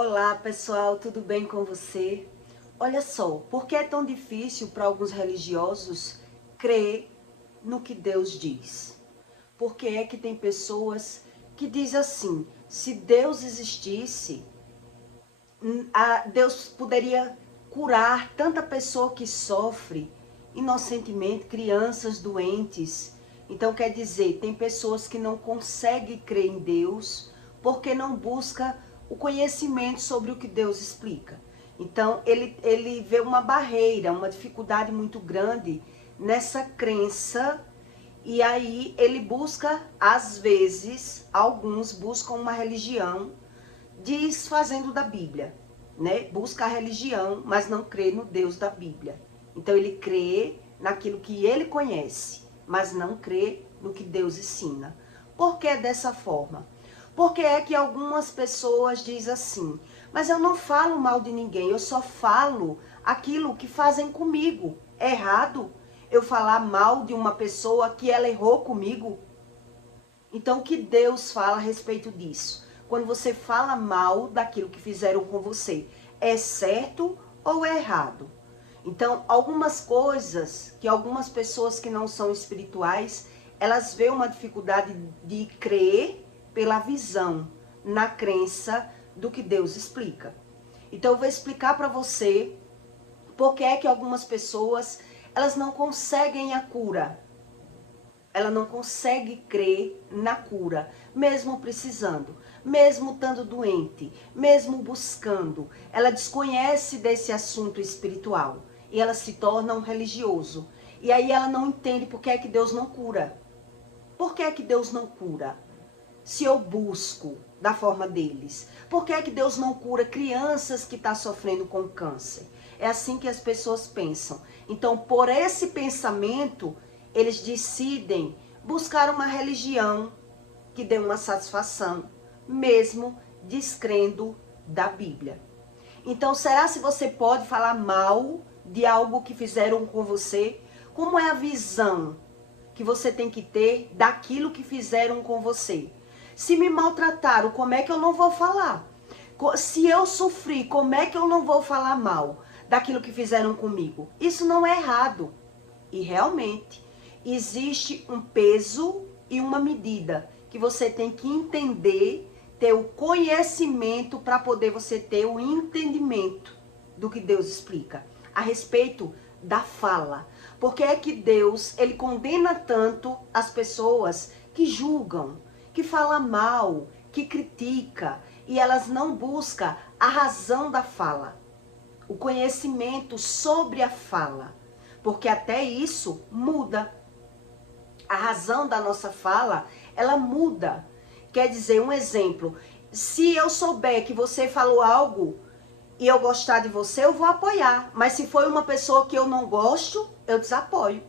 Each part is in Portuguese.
Olá pessoal, tudo bem com você? Olha só, por que é tão difícil para alguns religiosos crer no que Deus diz? Porque é que tem pessoas que dizem assim, se Deus existisse, Deus poderia curar tanta pessoa que sofre inocentemente, crianças doentes. Então quer dizer, tem pessoas que não conseguem crer em Deus porque não busca o conhecimento sobre o que Deus explica. Então ele vê uma barreira, uma dificuldade muito grande nessa crença. E aí ele busca, às vezes, alguns buscam uma religião desfazendo da Bíblia, né? Busca a religião, mas não crê no Deus da Bíblia. Então ele crê naquilo que ele conhece, mas não crê no que Deus ensina. Por que dessa forma? Porque é que algumas pessoas dizem assim, mas eu não falo mal de ninguém, eu só falo aquilo que fazem comigo. É errado eu falar mal de uma pessoa que ela errou comigo? Então o que Deus fala a respeito disso? Quando você fala mal daquilo que fizeram com você, é certo ou é errado? Então, algumas coisas que algumas pessoas que não são espirituais, elas veem uma dificuldade de crer pela visão, na crença do que Deus explica. Então, eu vou explicar para você por que é que algumas pessoas, elas não conseguem a cura. Ela não consegue crer na cura, mesmo precisando, mesmo estando doente, mesmo buscando. Ela desconhece desse assunto espiritual e ela se torna um religioso. E aí ela não entende por que é que Deus não cura. Por que é que Deus não cura? Se eu busco da forma deles. Por que é que Deus não cura crianças que estão sofrendo com câncer? É assim que as pessoas pensam. Então, por esse pensamento, eles decidem buscar uma religião que dê uma satisfação, mesmo descrendo da Bíblia. Então, será se você pode falar mal de algo que fizeram com você? Como é a visão que você tem que ter daquilo que fizeram com você? Se me maltrataram, como é que eu não vou falar? Se eu sofri, como é que eu não vou falar mal daquilo que fizeram comigo? Isso não é errado. E realmente existe um peso e uma medida que você tem que entender, ter o conhecimento para poder você ter o entendimento do que Deus explica a respeito da fala. Porque é que Deus, ele condena tanto as pessoas que julgam, que falam mal, que critica, e elas não buscam a razão da fala, o conhecimento sobre a fala, porque até isso muda. A razão da nossa fala, ela muda. Quer dizer, um exemplo, se eu souber que você falou algo e eu gostar de você, eu vou apoiar. Mas se for uma pessoa que eu não gosto, eu desapoio.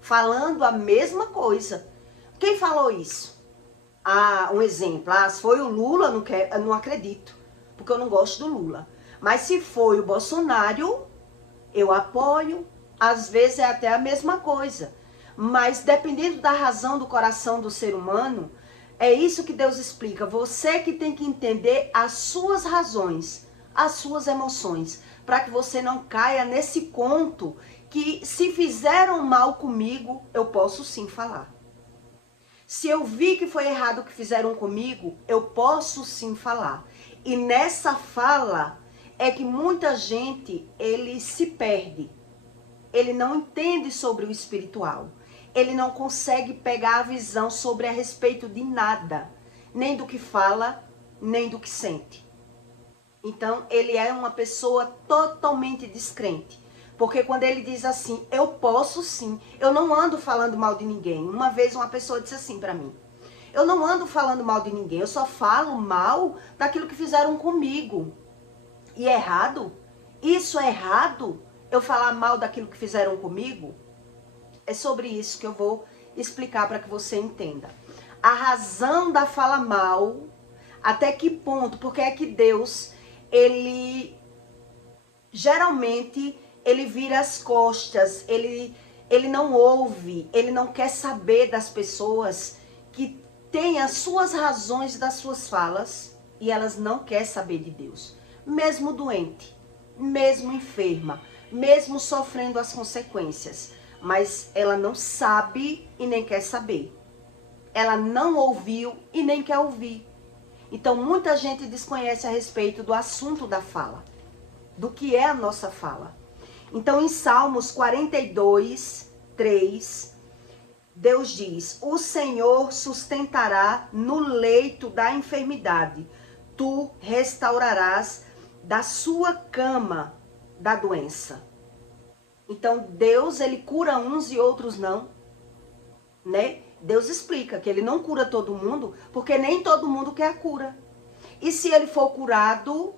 Falando a mesma coisa. Quem falou isso? Um exemplo, se foi o Lula, eu não acredito, porque eu não gosto do Lula. Mas se foi o Bolsonaro, eu apoio. Às vezes é até a mesma coisa. Mas dependendo da razão do coração do ser humano, é isso que Deus explica. Você que tem que entender as suas razões, as suas emoções, para que você não caia nesse conto que se fizeram mal comigo, eu posso sim falar. Se eu vi que foi errado o que fizeram comigo, eu posso sim falar. E nessa fala é que muita gente, ele se perde. Ele não entende sobre o espiritual. Ele não consegue pegar a visão sobre a respeito de nada. Nem do que fala, nem do que sente. Então, ele é uma pessoa totalmente descrente. Porque quando ele diz assim, eu posso sim, eu não ando falando mal de ninguém. Uma vez uma pessoa disse assim pra mim, eu não ando falando mal de ninguém, eu só falo mal daquilo que fizeram comigo. E é errado? Isso é errado? Eu falar mal daquilo que fizeram comigo? É sobre isso que eu vou explicar para que você entenda. A razão da fala mal, até que ponto, porque é que Deus, ele geralmente ele vira as costas, ele não ouve, ele não quer saber das pessoas que têm as suas razões das suas falas e elas não querem saber de Deus. mesmo doente, mesmo enferma, mesmo sofrendo as consequências. Mas ela não sabe e nem quer saber. Ela não ouviu e nem quer ouvir. Então, muita gente desconhece a respeito do assunto da fala, do que é a nossa fala. Então, em Salmos 42, 3, Deus diz: o Senhor sustentará no leito da enfermidade, tu restaurarás da sua cama da doença. Então, Deus, ele cura uns e outros não, né? Deus explica que ele não cura todo mundo, porque nem todo mundo quer a cura. E se ele for curado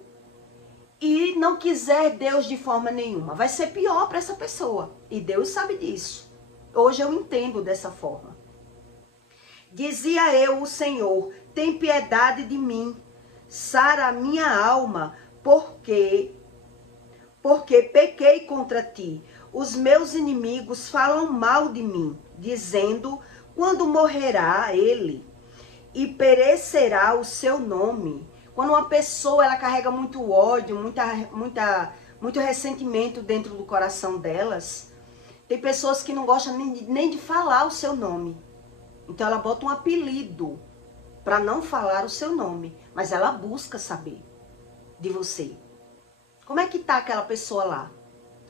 e não quiser Deus de forma nenhuma, vai ser pior para essa pessoa. E Deus sabe disso. Hoje eu entendo dessa forma. Dizia eu, o Senhor, tem piedade de mim, sara a minha alma, porque pequei contra ti. Os meus inimigos falam mal de mim, dizendo: quando morrerá ele e perecerá o seu nome. Quando uma pessoa ela carrega muito ódio, muito ressentimento dentro do coração delas, tem pessoas que não gostam nem de falar o seu nome. Então ela bota um apelido para não falar o seu nome, mas ela busca saber de você. Como é que tá aquela pessoa lá?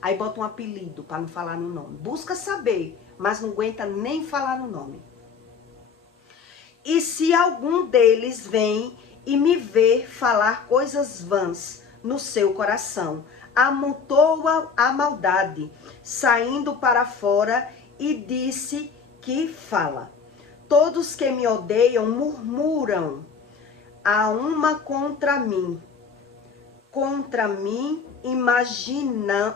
Aí bota um apelido para não falar no nome. Busca saber, mas não aguenta nem falar no nome. E se algum deles vem e me ver falar coisas vãs no seu coração, amontoa a maldade, saindo para fora, e disse que fala. Todos que me odeiam murmuram a uma contra mim. Contra mim imaginam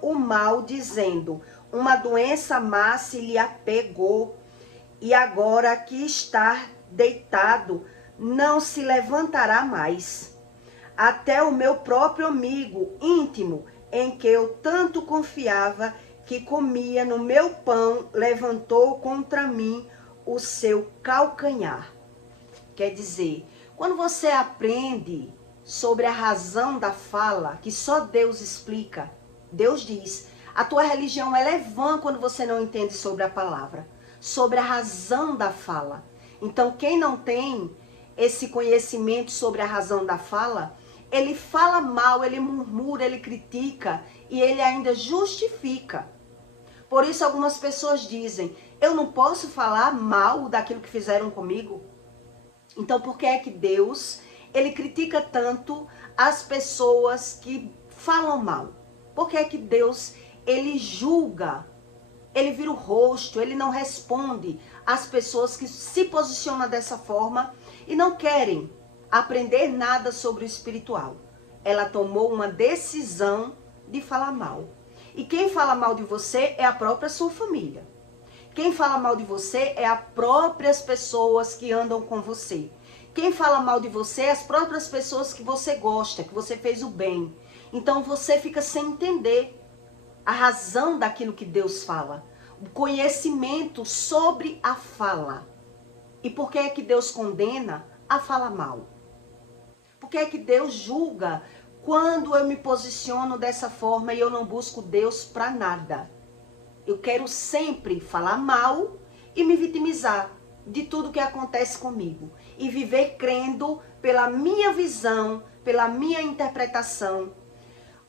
o mal, dizendo: uma doença má se lhe apegou, e agora que está deitado, não se levantará mais. Até o meu próprio amigo íntimo, em que eu tanto confiava, que comia no meu pão, levantou contra mim o seu calcanhar. Quer dizer, quando você aprende sobre a razão da fala, que só Deus explica, Deus diz: a tua religião ela é vã quando você não entende sobre a palavra, sobre a razão da fala. Então, quem não tem esse conhecimento sobre a razão da fala, ele fala mal, ele murmura, ele critica e ele ainda justifica. Por isso algumas pessoas dizem: eu não posso falar mal daquilo que fizeram comigo. Então, por que é que Deus, ele critica tanto as pessoas que falam mal? Por que é que Deus, ele julga, ele vira o rosto, ele não responde às pessoas que se posicionam dessa forma e não querem aprender nada sobre o espiritual? Ela tomou uma decisão de falar mal. E quem fala mal de você é a própria sua família. Quem fala mal de você é as próprias pessoas que andam com você. Quem fala mal de você é as próprias pessoas que você gosta, que você fez o bem. Então você fica sem entender a razão daquilo que Deus fala. O conhecimento sobre a fala. E por que é que Deus condena a fala mal? Por que é que Deus julga quando eu me posiciono dessa forma e eu não busco Deus para nada? Eu quero sempre falar mal e me vitimizar de tudo que acontece comigo. E viver crendo pela minha visão, pela minha interpretação.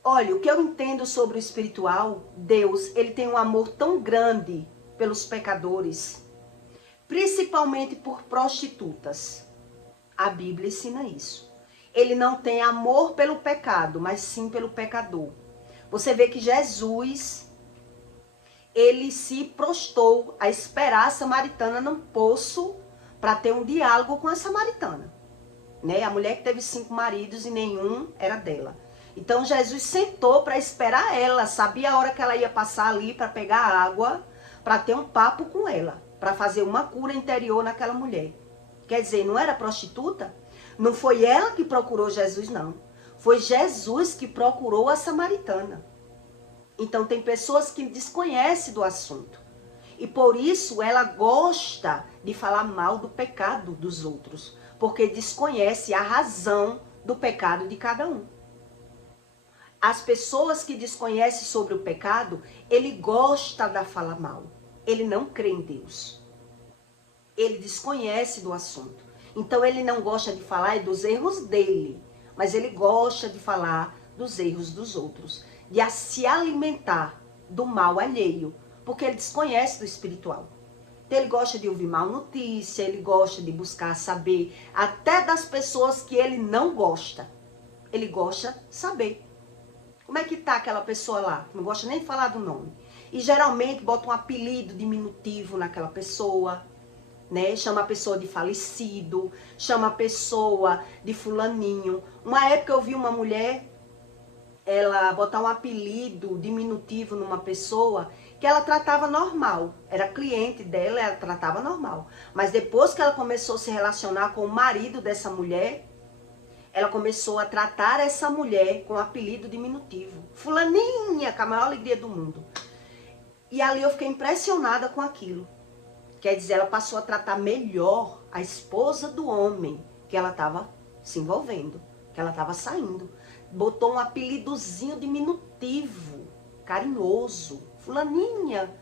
Olha, o que eu entendo sobre o espiritual, Deus, ele tem um amor tão grande pelos pecadores, principalmente por prostitutas. A Bíblia ensina isso. Ele não tem amor pelo pecado, mas sim pelo pecador. Você vê que Jesus, ele se prostrou a esperar a samaritana no poço para ter um diálogo com a samaritana. Né? A mulher que teve 5 maridos e nenhum era dela. Então Jesus sentou para esperar ela, sabia a hora que ela ia passar ali para pegar água, para ter um papo com ela, para fazer uma cura interior naquela mulher. Quer dizer, não era prostituta? Não foi ela que procurou Jesus, não. Foi Jesus que procurou a samaritana. Então tem pessoas que desconhecem do assunto. E por isso ela gosta de falar mal do pecado dos outros. Porque desconhece a razão do pecado de cada um. As pessoas que desconhecem sobre o pecado, ele gosta de falar mal. Ele não crê em Deus. Ele desconhece do assunto. Então ele não gosta de falar dos erros dele, mas ele gosta de falar dos erros dos outros, de se alimentar do mal alheio, porque ele desconhece do espiritual. Então ele gosta de ouvir mal notícia, ele gosta de buscar saber até das pessoas que ele não gosta. Ele gosta de saber. Como é que tá aquela pessoa lá? Não gosta nem de falar do nome. E geralmente bota um apelido diminutivo naquela pessoa, né? Chama a pessoa de falecido, chama a pessoa de fulaninho. Uma época eu vi uma mulher, ela botar um apelido diminutivo numa pessoa que ela tratava normal. Era cliente dela, ela tratava normal. Mas depois que ela começou a se relacionar com o marido dessa mulher, ela começou a tratar essa mulher com um apelido diminutivo. Fulaninha, com a maior alegria do mundo. E ali eu fiquei impressionada com aquilo. Quer dizer, ela passou a tratar melhor a esposa do homem que ela estava se envolvendo, que ela estava saindo. Botou um apelidozinho diminutivo, carinhoso. Fulaninha.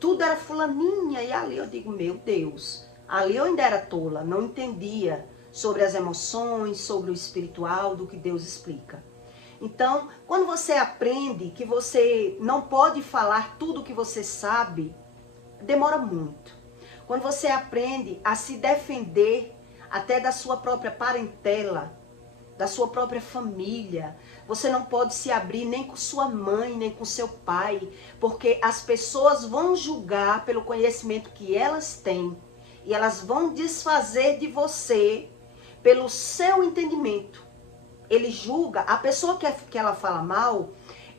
Tudo era fulaninha. E ali eu digo, meu Deus. Ali eu ainda era tola, não entendia sobre as emoções, sobre o espiritual, do que Deus explica. Então, quando você aprende que você não pode falar tudo o que você sabe, demora muito. Quando você aprende a se defender até da sua própria parentela, da sua própria família, você não pode se abrir nem com sua mãe, nem com seu pai, porque as pessoas vão julgar pelo conhecimento que elas têm e elas vão desfazer de você pelo seu entendimento. Ele julga, a pessoa que ela fala mal,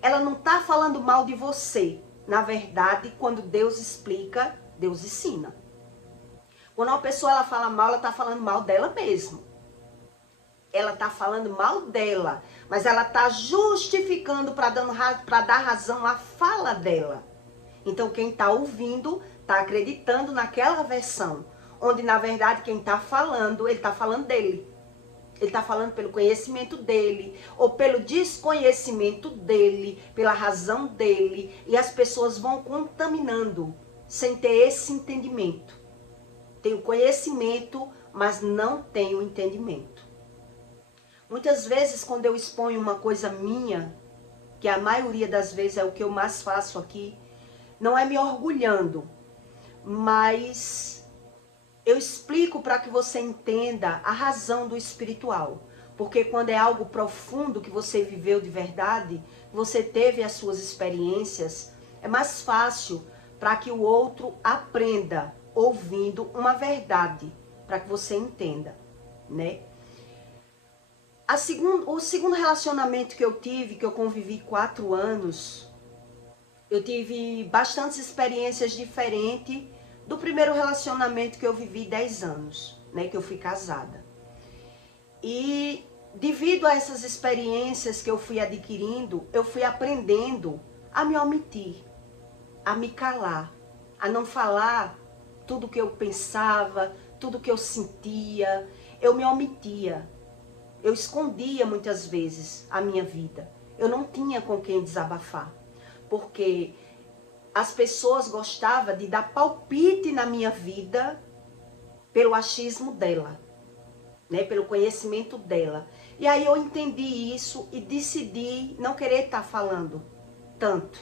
ela não está falando mal de você. Na verdade, quando Deus explica, Deus ensina. Quando uma pessoa ela fala mal, ela está falando mal dela mesma. Ela está falando mal dela, mas ela está justificando para dar razão à fala dela. Então quem está ouvindo está acreditando naquela versão, onde na verdade quem está falando, ele está falando dele. Ele está falando pelo conhecimento dele, ou pelo desconhecimento dele, pela razão dele, e as pessoas vão contaminando, sem ter esse entendimento. Tem o conhecimento, mas não tem o entendimento. Muitas vezes, quando eu exponho uma coisa minha, que a maioria das vezes é o que eu mais faço aqui, não é me orgulhando, mas eu explico para que você entenda a razão do espiritual. Porque quando é algo profundo que você viveu de verdade, você teve as suas experiências, é mais fácil para que o outro aprenda ouvindo uma verdade, para que você entenda, né? O segundo relacionamento que eu tive, que eu convivi 4 anos, eu tive bastantes experiências diferentes do primeiro relacionamento que eu vivi 10 anos, né, que eu fui casada. E devido a essas experiências que eu fui adquirindo, eu fui aprendendo a me omitir, a me calar, a não falar tudo que eu pensava, tudo que eu sentia. Eu me omitia, eu escondia muitas vezes a minha vida. Eu não tinha com quem desabafar, porque as pessoas gostavam de dar palpite na minha vida pelo achismo dela, né? Pelo conhecimento dela. E aí eu entendi isso e decidi não querer estar falando tanto,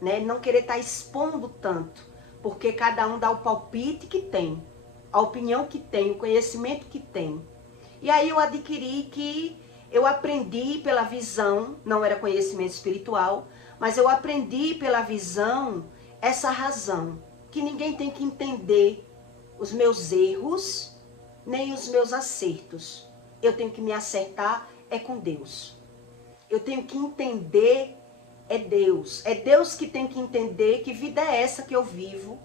né? Não querer estar expondo tanto, porque cada um dá o palpite que tem, a opinião que tem, o conhecimento que tem. E aí eu adquiri que eu aprendi pela visão, não era conhecimento espiritual, mas eu aprendi pela visão essa razão, que ninguém tem que entender os meus erros, nem os meus acertos. Eu tenho que me acertar é com Deus. Eu tenho que entender é Deus. É Deus que tem que entender que vida é essa que eu vivo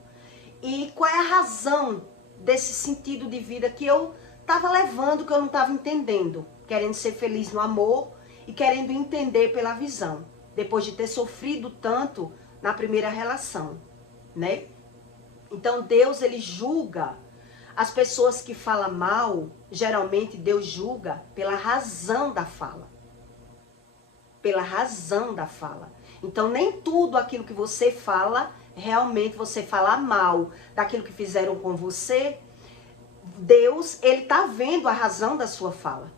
e qual é a razão desse sentido de vida que eu estava levando, que eu não estava entendendo. Querendo ser feliz no amor e querendo entender pela visão. Depois de ter sofrido tanto na primeira relação, né? Então Deus, ele julga As pessoas que falam mal, geralmente Deus julga pela razão da fala. Pela razão da fala. Então, nem tudo aquilo que você fala, realmente você fala mal daquilo que fizeram com você. Deus, ele está vendo a razão da sua fala.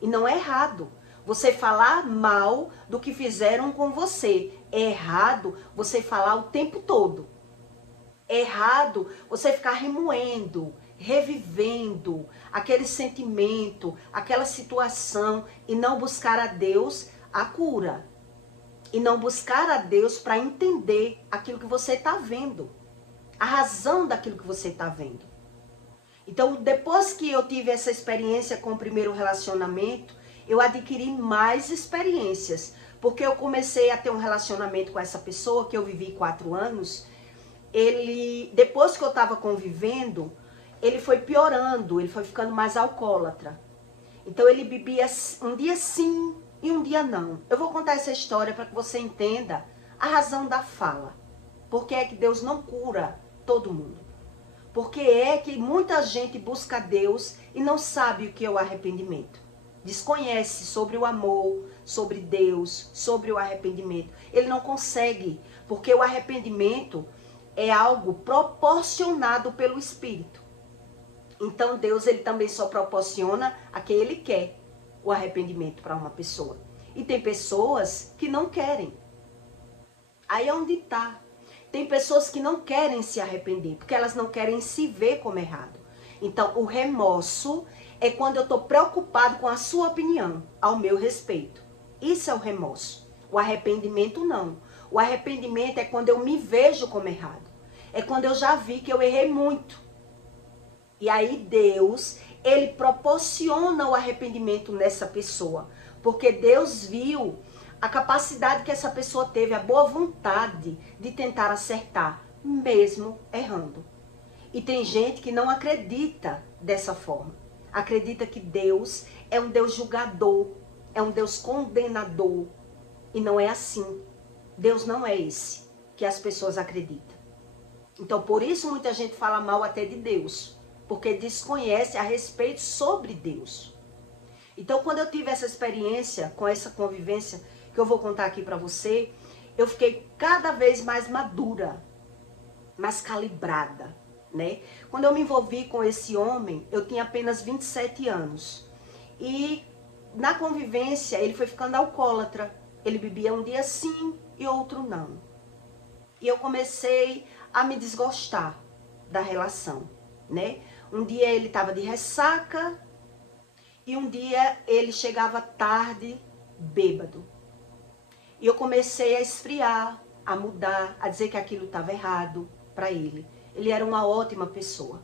E não é errado você falar mal do que fizeram com você. É errado você falar o tempo todo. É errado você ficar remoendo, revivendo aquele sentimento, aquela situação e não buscar a Deus a cura. E não buscar a Deus para entender aquilo que você está vendo. A razão daquilo que você está vendo. Então, depois que eu tive essa experiência com o primeiro relacionamento, eu adquiri mais experiências. Porque eu comecei a ter um relacionamento com essa pessoa, que eu vivi 4 anos. Depois que eu estava convivendo, ele foi piorando, ele foi ficando mais alcoólatra. Então, ele bebia um dia sim e um dia não. Eu vou contar essa história para que você entenda a razão da fala. Por que é que Deus não cura todo mundo? Porque é que muita gente busca Deus e não sabe o que é o arrependimento. Desconhece sobre o amor, sobre Deus, sobre o arrependimento. Ele não consegue, porque o arrependimento é algo proporcionado pelo Espírito. Então Deus, ele também só proporciona a quem ele quer o arrependimento para uma pessoa. E tem pessoas que não querem. Aí é onde está. Tem pessoas que não querem se arrepender, porque elas não querem se ver como errado. Então, o remorso é quando eu estou preocupado com a sua opinião, ao meu respeito. Isso é o remorso. O arrependimento não. O arrependimento é quando eu me vejo como errado. É quando eu já vi que eu errei muito. E aí Deus, ele proporciona o arrependimento nessa pessoa. Porque Deus viu a capacidade que essa pessoa teve, a boa vontade de tentar acertar, mesmo errando. E tem gente que não acredita dessa forma. Acredita que Deus é um Deus julgador, é um Deus condenador. E não é assim. Deus não é esse que as pessoas acreditam. Então, por isso muita gente fala mal até de Deus. Porque desconhece a respeito sobre Deus. Então, quando eu tive essa experiência, com essa convivência, que eu vou contar aqui pra você, eu fiquei cada vez mais madura, mais calibrada, né? Quando eu me envolvi com esse homem, eu tinha apenas 27 anos. E na convivência, ele foi ficando alcoólatra. Ele bebia um dia sim e outro não. E eu comecei a me desgostar da relação, né? Um dia ele estava de ressaca e um dia ele chegava tarde, bêbado. E eu comecei a esfriar, a mudar, a dizer que aquilo estava errado para ele. Ele era uma ótima pessoa.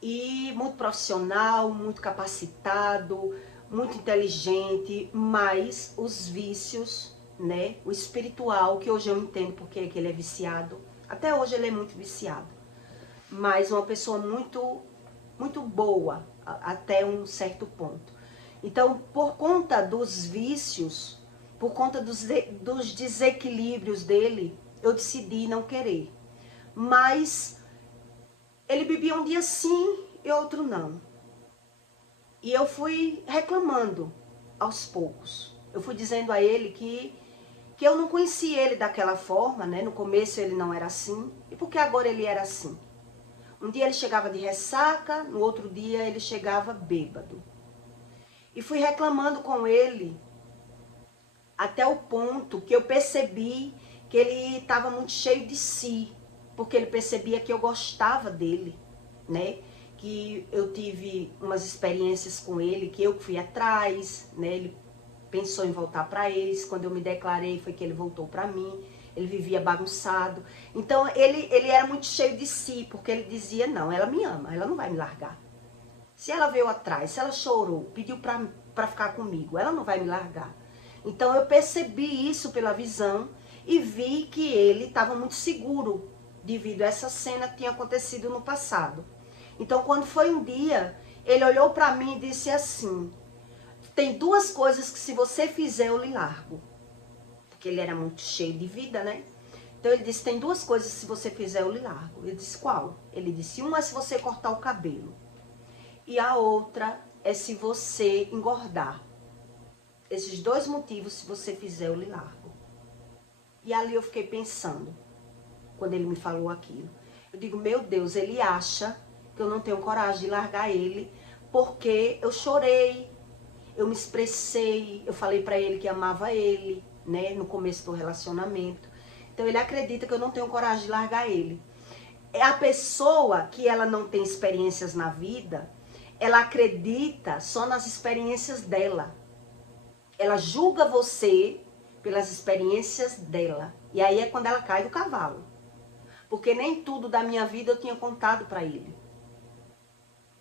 E muito profissional, muito capacitado, muito inteligente, mas os vícios, né? O espiritual, que hoje eu entendo porque é que ele é viciado. Até hoje ele é muito viciado. Mas uma pessoa muito boa, até um certo ponto. Então, por conta dos vícios, por conta dos desequilíbrios dele, eu decidi não querer. Mas ele bebia um dia sim e outro não. E eu fui reclamando aos poucos. Eu fui dizendo a ele que eu não conhecia ele daquela forma, né? No começo ele não era assim. E porque agora ele era assim? Um dia ele chegava de ressaca, no outro dia ele chegava bêbado. E fui reclamando com ele até o ponto que eu percebi que ele estava muito cheio de si. Porque ele percebia que eu gostava dele, né? Que eu tive umas experiências com ele, que eu fui atrás, né? Ele pensou em voltar para eles. Quando eu me declarei, foi que ele voltou para mim. Ele vivia bagunçado. Então, ele era muito cheio de si, porque ele dizia, não, ela me ama, ela não vai me largar. Se ela veio atrás, se ela chorou, pediu para ficar comigo, ela não vai me largar. Então, eu percebi isso pela visão e vi que ele estava muito seguro devido a essa cena que tinha acontecido no passado. Então, quando foi um dia, ele olhou para mim e disse assim, tem 2 coisas que se você fizer eu lhe largo. Porque ele era muito cheio de vida, né? Então ele disse, tem duas coisas, se você fizer eu lhe largo. Eu disse, qual? Ele disse, uma é se você cortar o cabelo. E a outra é se você engordar. Esses dois motivos, se você fizer eu lhe largo. E ali eu fiquei pensando, quando ele me falou aquilo. Eu digo, meu Deus, ele acha que eu não tenho coragem de largar ele, porque eu chorei, eu me expressei, eu falei pra ele que amava ele, né, no começo do relacionamento. Então ele acredita que eu não tenho coragem de largar ele. É a pessoa que ela não tem experiências na vida, ela acredita só nas experiências dela. Ela julga você pelas experiências dela. E aí é quando ela cai do cavalo. Porque nem tudo da minha vida eu tinha contado pra ele.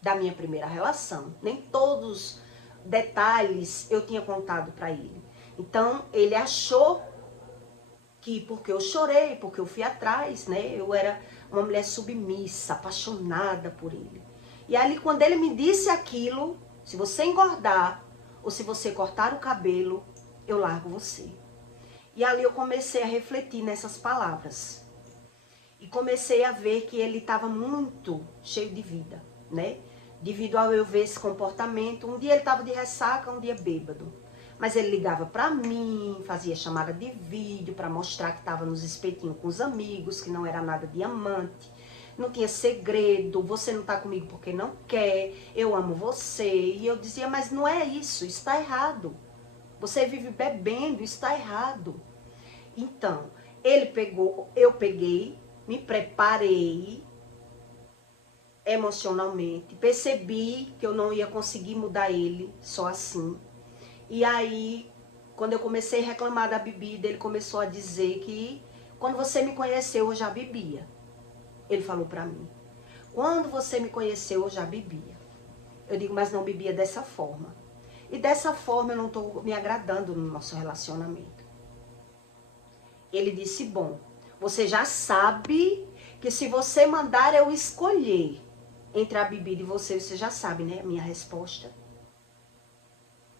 Da minha primeira relação. Nem todos os detalhes eu tinha contado pra ele. Então ele achou que porque eu chorei, porque eu fui atrás, né? Eu era uma mulher submissa, apaixonada por ele. E ali quando ele me disse aquilo, se você engordar ou se você cortar o cabelo, eu largo você. E ali eu comecei a refletir nessas palavras. E comecei a ver que ele estava muito cheio de vida, né? Devido ao eu ver esse comportamento. Um dia ele estava de ressaca, um dia bêbado. Mas ele ligava pra mim, fazia chamada de vídeo pra mostrar que estava nos espetinhos com os amigos, que não era nada diamante, não tinha segredo, você não tá comigo porque não quer, eu amo você. E eu dizia, mas não é isso, isso tá errado. Você vive bebendo, isso tá errado. Então, eu peguei, me preparei emocionalmente, percebi que eu não ia conseguir mudar ele só assim. E aí, quando eu comecei a reclamar da bebida, ele começou a dizer que quando você me conheceu, eu já bebia. Ele falou pra mim, quando você me conheceu, eu já bebia. Eu digo, mas não bebia dessa forma. E dessa forma eu não tô me agradando no nosso relacionamento. Ele disse, bom, você já sabe que se você mandar eu escolher entre a bebida e você já sabe, né, a minha resposta.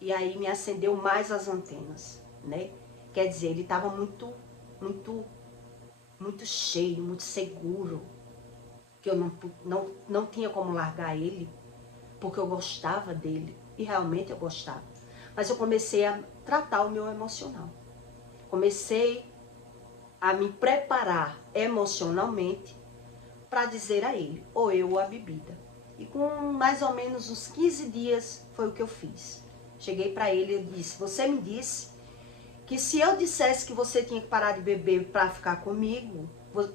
E aí me acendeu mais as antenas, né? Quer dizer, ele estava muito cheio, muito seguro. Que eu não tinha como largar ele, porque eu gostava dele. E realmente eu gostava. Mas eu comecei a tratar o meu emocional. Comecei a me preparar emocionalmente para dizer a ele, ou eu ou a bebida. E com mais ou menos uns 15 dias foi o que eu fiz. Cheguei para ele e disse, você me disse que se eu dissesse que você tinha que parar de beber para ficar comigo,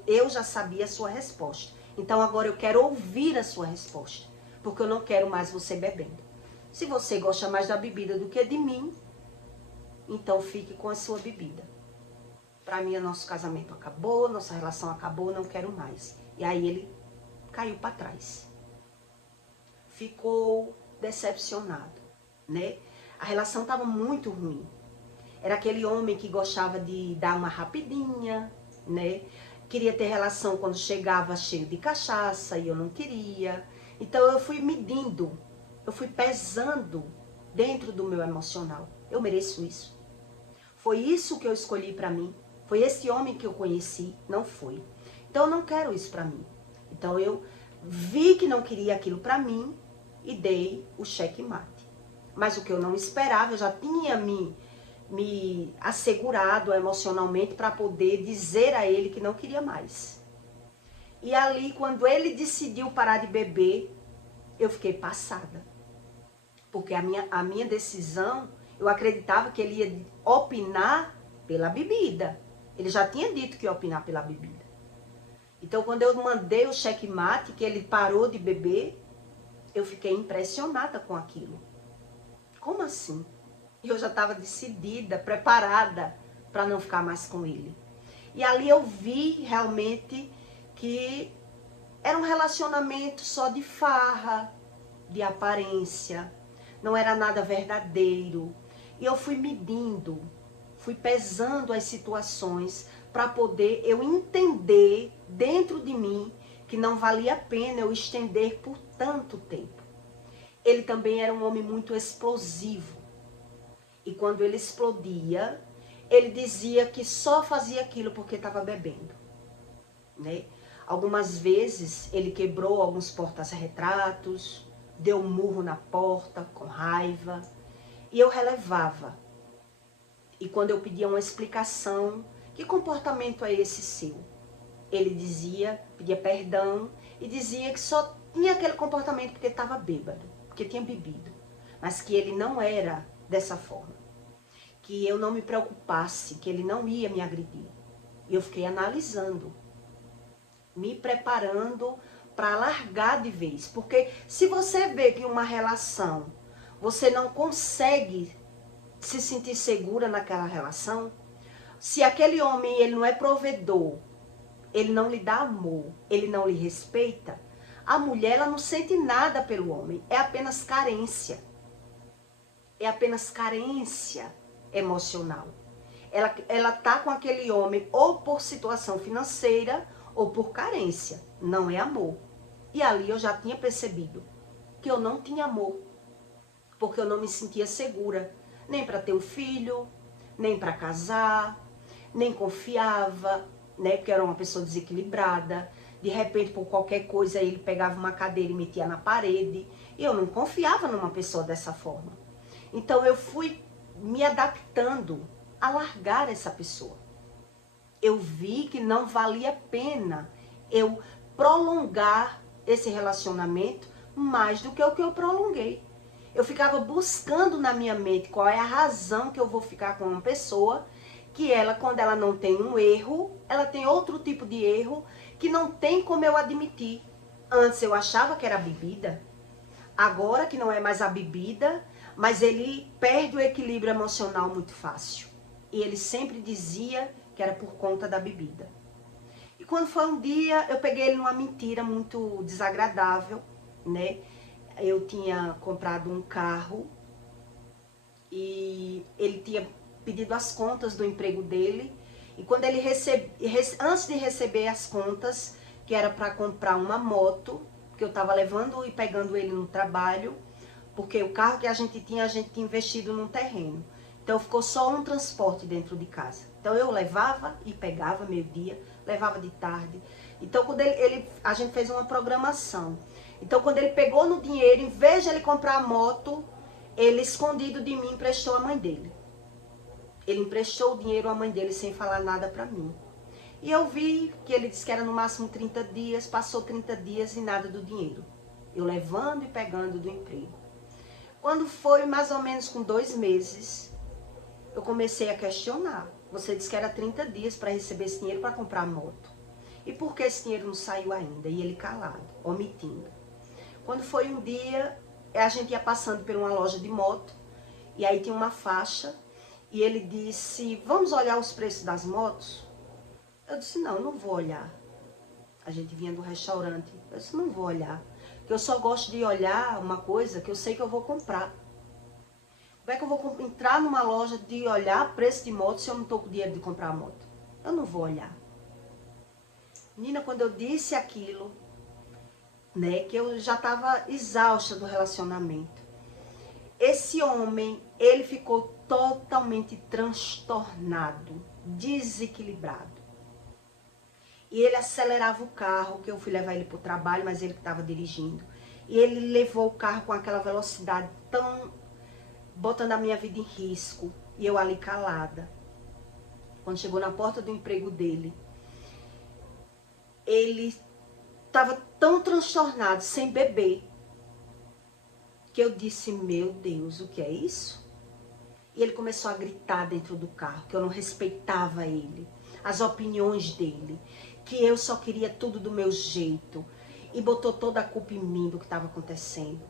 eu já sabia a sua resposta. Então agora eu quero ouvir a sua resposta, porque eu não quero mais você bebendo. Se você gosta mais da bebida do que de mim, então fique com a sua bebida. Para mim, nosso casamento acabou, nossa relação acabou, não quero mais. E aí ele caiu para trás. Ficou decepcionado, né? A relação estava muito ruim. Era aquele homem que gostava de dar uma rapidinha, né? Queria ter relação quando chegava cheio de cachaça e eu não queria. Então eu fui medindo, eu fui pesando dentro do meu emocional. Eu mereço isso. Foi isso que eu escolhi para mim. Foi esse homem que eu conheci, não foi. Então eu não quero isso para mim. Então eu vi que não queria aquilo para mim e dei o checkmate. Mas o que eu não esperava, eu já tinha me assegurado emocionalmente para poder dizer a ele que não queria mais. E ali, quando ele decidiu parar de beber, eu fiquei passada. Porque a minha decisão, eu acreditava que ele ia opinar pela bebida. Ele já tinha dito que ia opinar pela bebida. Então, quando eu mandei o checkmate, que ele parou de beber, eu fiquei impressionada com aquilo. Como assim? Eu já estava decidida, preparada para não ficar mais com ele. E ali eu vi realmente que era um relacionamento só de farra, de aparência. Não era nada verdadeiro. E eu fui medindo, fui pesando as situações para poder eu entender dentro de mim que não valia a pena eu estender por tanto tempo. Ele também era um homem muito explosivo. E quando ele explodia, ele dizia que só fazia aquilo porque estava bebendo, né? Algumas vezes ele quebrou alguns porta-retratos, deu um murro na porta com raiva, e eu relevava. E quando eu pedia uma explicação, que comportamento é esse seu? Ele dizia, pedia perdão e dizia que só tinha aquele comportamento porque estava bêbado, porque tinha bebido, mas que ele não era dessa forma, que eu não me preocupasse, que ele não ia me agredir. E eu fiquei analisando, me preparando para largar de vez, porque se você vê que uma relação você não consegue se sentir segura naquela relação, se aquele homem ele não é provedor, ele não lhe dá amor, ele não lhe respeita, a mulher ela não sente nada pelo homem, é apenas carência. É apenas carência emocional. Ela tá com aquele homem ou por situação financeira ou por carência, não é amor. E ali eu já tinha percebido que eu não tinha amor, porque eu não me sentia segura, nem para ter um filho, nem para casar, nem confiava, né, porque era uma pessoa desequilibrada. De repente, por qualquer coisa, ele pegava uma cadeira e metia na parede. E eu não confiava numa pessoa dessa forma. Então, eu fui me adaptando a largar essa pessoa. Eu vi que não valia a pena eu prolongar esse relacionamento mais do que o que eu prolonguei. Eu ficava buscando na minha mente qual é a razão que eu vou ficar com uma pessoa que ela, quando ela não tem um erro, ela tem outro tipo de erro que não tem como eu admitir. Antes eu achava que era a bebida, agora que não é mais a bebida, mas ele perde o equilíbrio emocional muito fácil. E ele sempre dizia que era por conta da bebida. E quando foi um dia, eu peguei ele numa mentira muito desagradável, né? Eu tinha comprado um carro e ele tinha pedido as contas do emprego dele. E quando ele antes de receber as contas, que era para comprar uma moto, que eu estava levando e pegando ele no trabalho, porque o carro que a gente tinha investido num terreno. Então ficou só um transporte dentro de casa. Então eu levava e pegava meio-dia, levava de tarde. Então quando a gente fez uma programação. Então quando ele pegou no dinheiro, em vez de ele comprar a moto, ele escondido de mim emprestou a mãe dele. Ele emprestou o dinheiro à mãe dele sem falar nada pra mim. E eu vi que ele disse que era no máximo 30 dias, passou 30 dias e nada do dinheiro. Eu levando e pegando do emprego. Quando foi mais ou menos com 2 meses, eu comecei a questionar. Você disse que era 30 dias para receber esse dinheiro para comprar a moto. E por que esse dinheiro não saiu ainda? E ele calado, omitindo. Quando foi um dia, a gente ia passando por uma loja de moto, e aí tinha uma faixa, e ele disse, vamos olhar os preços das motos? Eu disse, não vou olhar. A gente vinha do restaurante. Eu disse, não vou olhar. Porque eu só gosto de olhar uma coisa que eu sei que eu vou comprar. Como é que eu vou entrar numa loja de olhar preço de moto se eu não estou com dinheiro de comprar a moto? Eu não vou olhar. Menina, quando eu disse aquilo, né, que eu já estava exausta do relacionamento. Esse homem, ele ficou totalmente transtornado, desequilibrado. E ele acelerava o carro, que eu fui levar ele para o trabalho, mas ele que estava dirigindo. E ele levou o carro com aquela velocidade tão... botando a minha vida em risco. E eu ali calada. Quando chegou na porta do emprego dele, ele estava tão transtornado, sem beber, que eu disse, meu Deus, o que é isso? E ele começou a gritar dentro do carro, que eu não respeitava ele, as opiniões dele, que eu só queria tudo do meu jeito. E botou toda a culpa em mim do que estava acontecendo.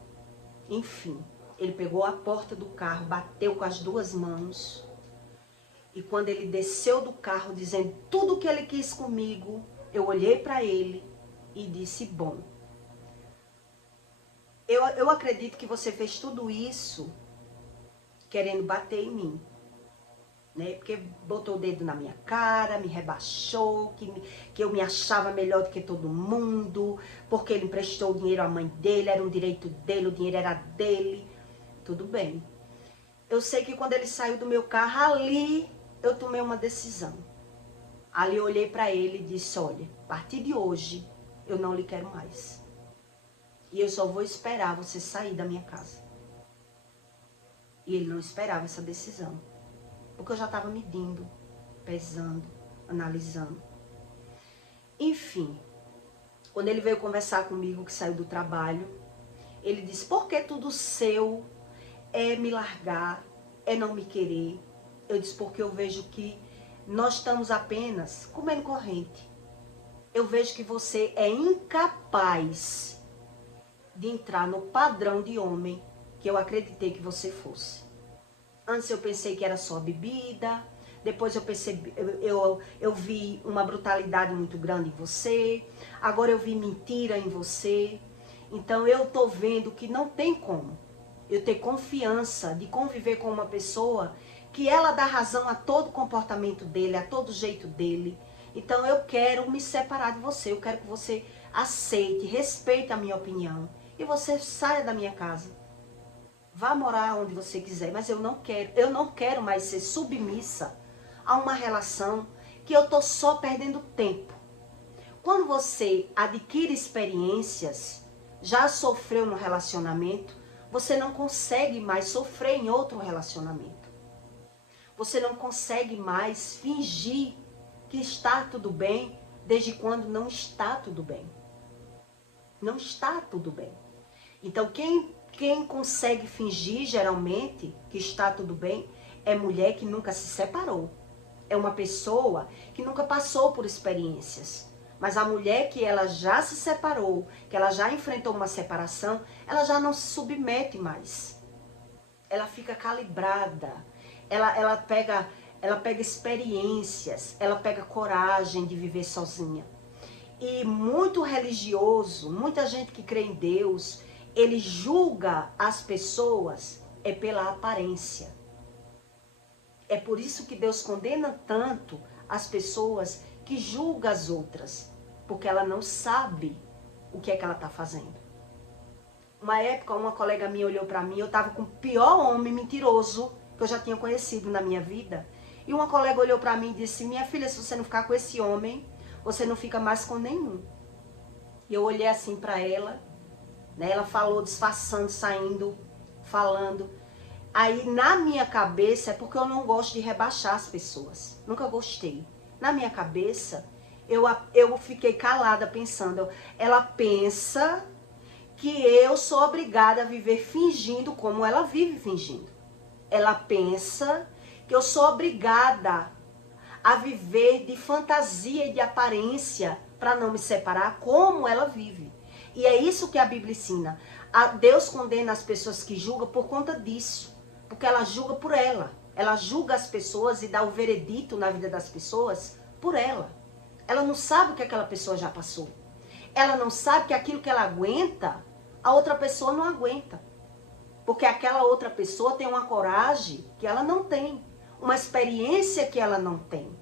Enfim, ele pegou a porta do carro, bateu com as 2 mãos. E quando ele desceu do carro, dizendo tudo o que ele quis comigo, eu olhei para ele e disse, bom, eu acredito que você fez tudo isso querendo bater em mim, né? Porque botou o dedo na minha cara, me rebaixou, que eu me achava melhor do que todo mundo, porque ele emprestou o dinheiro à mãe dele, era um direito dele, o dinheiro era dele. Tudo bem. Eu sei que quando ele saiu do meu carro, ali eu tomei uma decisão. Ali eu olhei para ele e disse, olha, a partir de hoje eu não lhe quero mais. E eu só vou esperar você sair da minha casa. E ele não esperava essa decisão. Porque eu já estava medindo, pesando, analisando. Enfim, quando ele veio conversar comigo, que saiu do trabalho, ele disse, por que tudo seu é me largar, é não me querer? Eu disse, porque eu vejo que nós estamos apenas comendo corrente. Eu vejo que você é incapaz de entrar no padrão de homem que eu acreditei que você fosse. Antes eu pensei que era só bebida, depois eu percebi, eu vi uma brutalidade muito grande em você, agora eu vi mentira em você. Então eu tô vendo que não tem como eu ter confiança de conviver com uma pessoa que ela dá razão a todo comportamento dele, a todo jeito dele. Então eu quero me separar de você, eu quero que você aceite, respeite a minha opinião e você saia da minha casa. Vá morar onde você quiser, mas eu não quero mais ser submissa a uma relação que eu tô só perdendo tempo. Quando você adquire experiências, já sofreu no relacionamento, você não consegue mais sofrer em outro relacionamento. Você não consegue mais fingir que está tudo bem, desde quando não está tudo bem. Não está tudo bem. Então, quem consegue fingir, geralmente, que está tudo bem, é mulher que nunca se separou. É uma pessoa que nunca passou por experiências. Mas a mulher que ela já se separou, que ela já enfrentou uma separação, ela já não se submete mais. Ela fica calibrada. Ela pega experiências, ela pega coragem de viver sozinha. E muito religioso, muita gente que crê em Deus, ele julga as pessoas pela aparência. É por isso que Deus condena tanto as pessoas que julgam as outras, porque ela não sabe o que é que ela está fazendo. Uma época, uma colega minha olhou para mim, eu estava com o pior homem mentiroso que eu já tinha conhecido na minha vida, e uma colega olhou para mim e disse, minha filha, se você não ficar com esse homem, você não fica mais com nenhum. E eu olhei assim para ela, né? Ela falou disfarçando, saindo, falando. Aí na minha cabeça, é porque eu não gosto de rebaixar as pessoas. Nunca gostei. Na minha cabeça, eu fiquei calada pensando. Ela pensa que eu sou obrigada a viver fingindo como ela vive fingindo. Ela pensa que eu sou obrigada a viver de fantasia e de aparência para não me separar como ela vive. E é isso que a Bíblia ensina. Deus condena as pessoas que julgam por conta disso. Porque ela julga por ela. Ela julga as pessoas e dá o veredito na vida das pessoas por ela. Ela não sabe o que aquela pessoa já passou. Ela não sabe que aquilo que ela aguenta, a outra pessoa não aguenta. Porque aquela outra pessoa tem uma coragem que ela não tem. Uma experiência que ela não tem.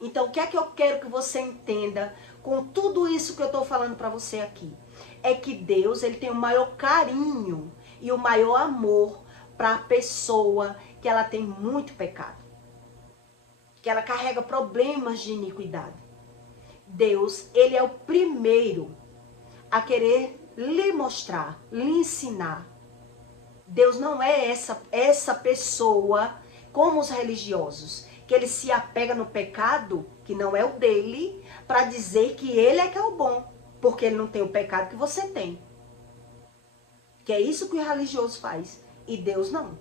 Então, o que é que eu quero que você entenda com tudo isso que eu estou falando para você aqui? É que Deus, ele tem o maior carinho e o maior amor para a pessoa que ela tem muito pecado. Que ela carrega problemas de iniquidade. Deus, ele é o primeiro a querer lhe mostrar, lhe ensinar. Deus não é essa pessoa como os religiosos, que ele se apega no pecado, que não é o dele, para dizer que ele é que é o bom, porque ele não tem o pecado que você tem. Que é isso que o religioso faz. E Deus não.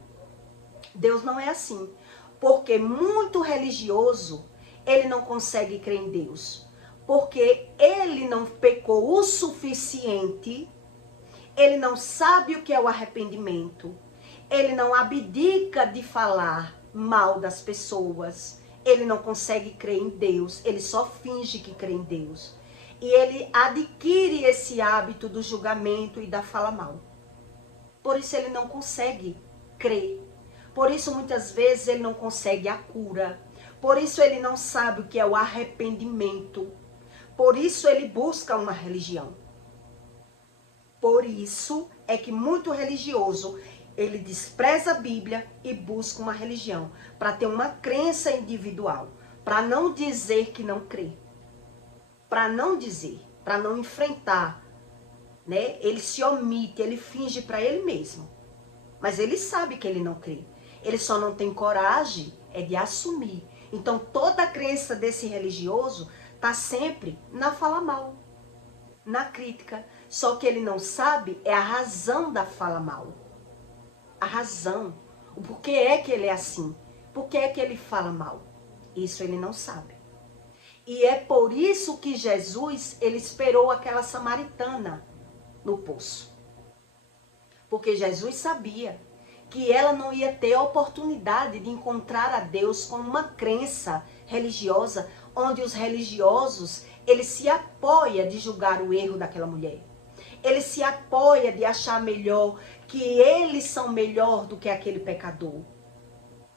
Deus não é assim. Porque muito religioso, ele não consegue crer em Deus. Porque ele não pecou o suficiente, ele não sabe o que é o arrependimento, ele não abdica de falar mal das pessoas, ele não consegue crer em Deus, ele só finge que crê em Deus. E ele adquire esse hábito do julgamento e da fala mal. Por isso ele não consegue crer. Por isso muitas vezes ele não consegue a cura. Por isso ele não sabe o que é o arrependimento. Por isso ele busca uma religião. Por isso é que muito religioso, ele despreza a Bíblia e busca uma religião, para ter uma crença individual, para não dizer que não crê, para não dizer, para não enfrentar, né? Ele se omite, ele finge para ele mesmo, mas ele sabe que ele não crê, ele só não tem coragem de assumir. Então toda a crença desse religioso está sempre na fala mal, na crítica, só que ele não sabe a razão da fala mal. A razão, o porquê é que ele é assim, por que é que ele fala mal. Isso ele não sabe. E é por isso que Jesus, ele esperou aquela samaritana no poço. Porque Jesus sabia que ela não ia ter a oportunidade de encontrar a Deus com uma crença religiosa, onde os religiosos, eles se apoiam de julgar o erro daquela mulher. Ele se apoia de achar melhor, que eles são melhor do que aquele pecador.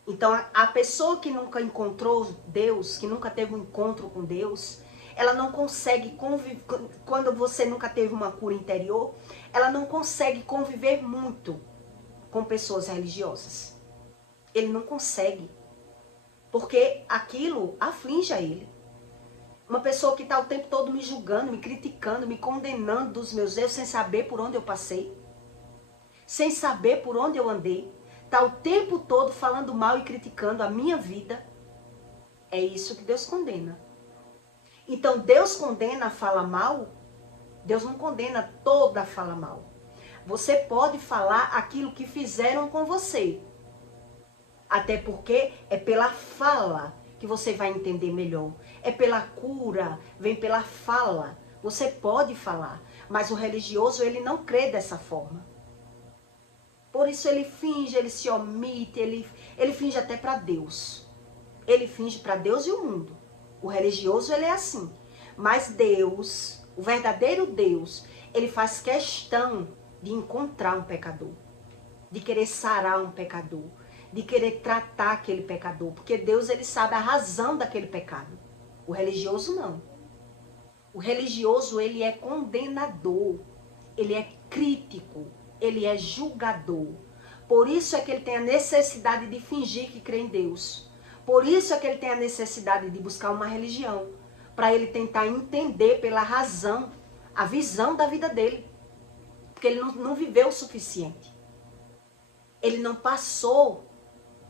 Então, a pessoa que nunca encontrou Deus, que nunca teve um encontro com Deus, ela não consegue conviver, quando você nunca teve uma cura interior, ela não consegue conviver muito com pessoas religiosas. Ele não consegue, porque aquilo aflige a ele. Uma pessoa que está o tempo todo me julgando, me criticando, me condenando dos meus erros, sem saber por onde eu passei, sem saber por onde eu andei, está o tempo todo falando mal e criticando a minha vida. É isso que Deus condena. Então Deus condena a fala mal, Deus não condena toda a fala mal. Você pode falar aquilo que fizeram com você, até porque é pela fala que você vai entender melhor. É pela cura, vem pela fala. Você pode falar, mas o religioso, ele não crê dessa forma. Por isso ele finge, ele se omite, ele finge até para Deus. Ele finge para Deus e o mundo. O religioso, ele é assim. Mas Deus, o verdadeiro Deus, ele faz questão de encontrar um pecador, de querer sarar um pecador, de querer tratar aquele pecador, porque Deus, ele sabe a razão daquele pecado. O religioso não. O religioso, ele é condenador, ele é crítico, ele é julgador. Por isso é que ele tem a necessidade de fingir que crê em Deus. Por isso é que ele tem a necessidade de buscar uma religião, para ele tentar entender pela razão, a visão da vida dele. Porque ele não viveu o suficiente. Ele não passou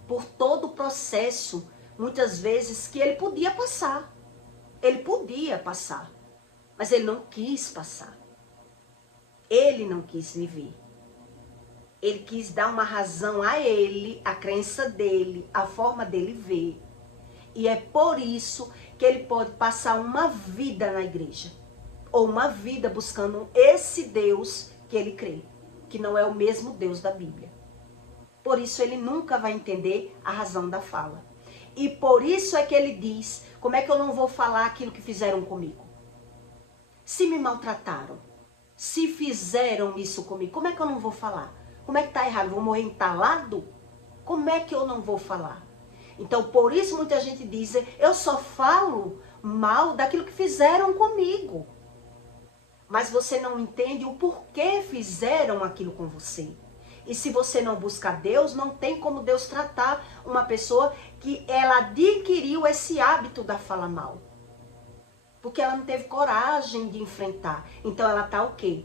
por todo o processo, muitas vezes, que ele podia passar. Ele podia passar, mas ele não quis passar. Ele não quis viver. Ele quis dar uma razão a ele, a crença dele, a forma dele ver. E é por isso que ele pode passar uma vida na igreja, ou uma vida buscando esse Deus que ele crê, que não é o mesmo Deus da Bíblia. Por isso ele nunca vai entender a razão da fala. E por isso é que ele diz, como é que eu não vou falar aquilo que fizeram comigo? Se me maltrataram, se fizeram isso comigo, como é que eu não vou falar? Como é que tá errado? Vou morrer entalado? Como é que eu não vou falar? Então, por isso muita gente diz, eu só falo mal daquilo que fizeram comigo. Mas você não entende o porquê fizeram aquilo com você. E se você não busca Deus, não tem como Deus tratar uma pessoa que ela adquiriu esse hábito da fala mal. Porque ela não teve coragem de enfrentar. Então ela está o quê?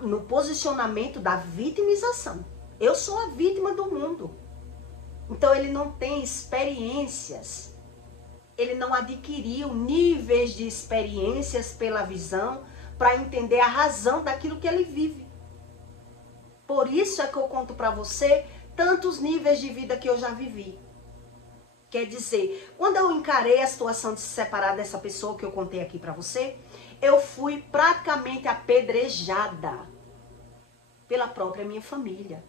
No posicionamento da vitimização. Eu sou a vítima do mundo. Então ele não tem experiências. Ele não adquiriu níveis de experiências pela visão para entender a razão daquilo que ele vive. Por isso é que eu conto para você tantos níveis de vida que eu já vivi. Quer dizer, quando eu encarei a situação de se separar dessa pessoa que eu contei aqui para você, eu fui praticamente apedrejada pela própria minha família.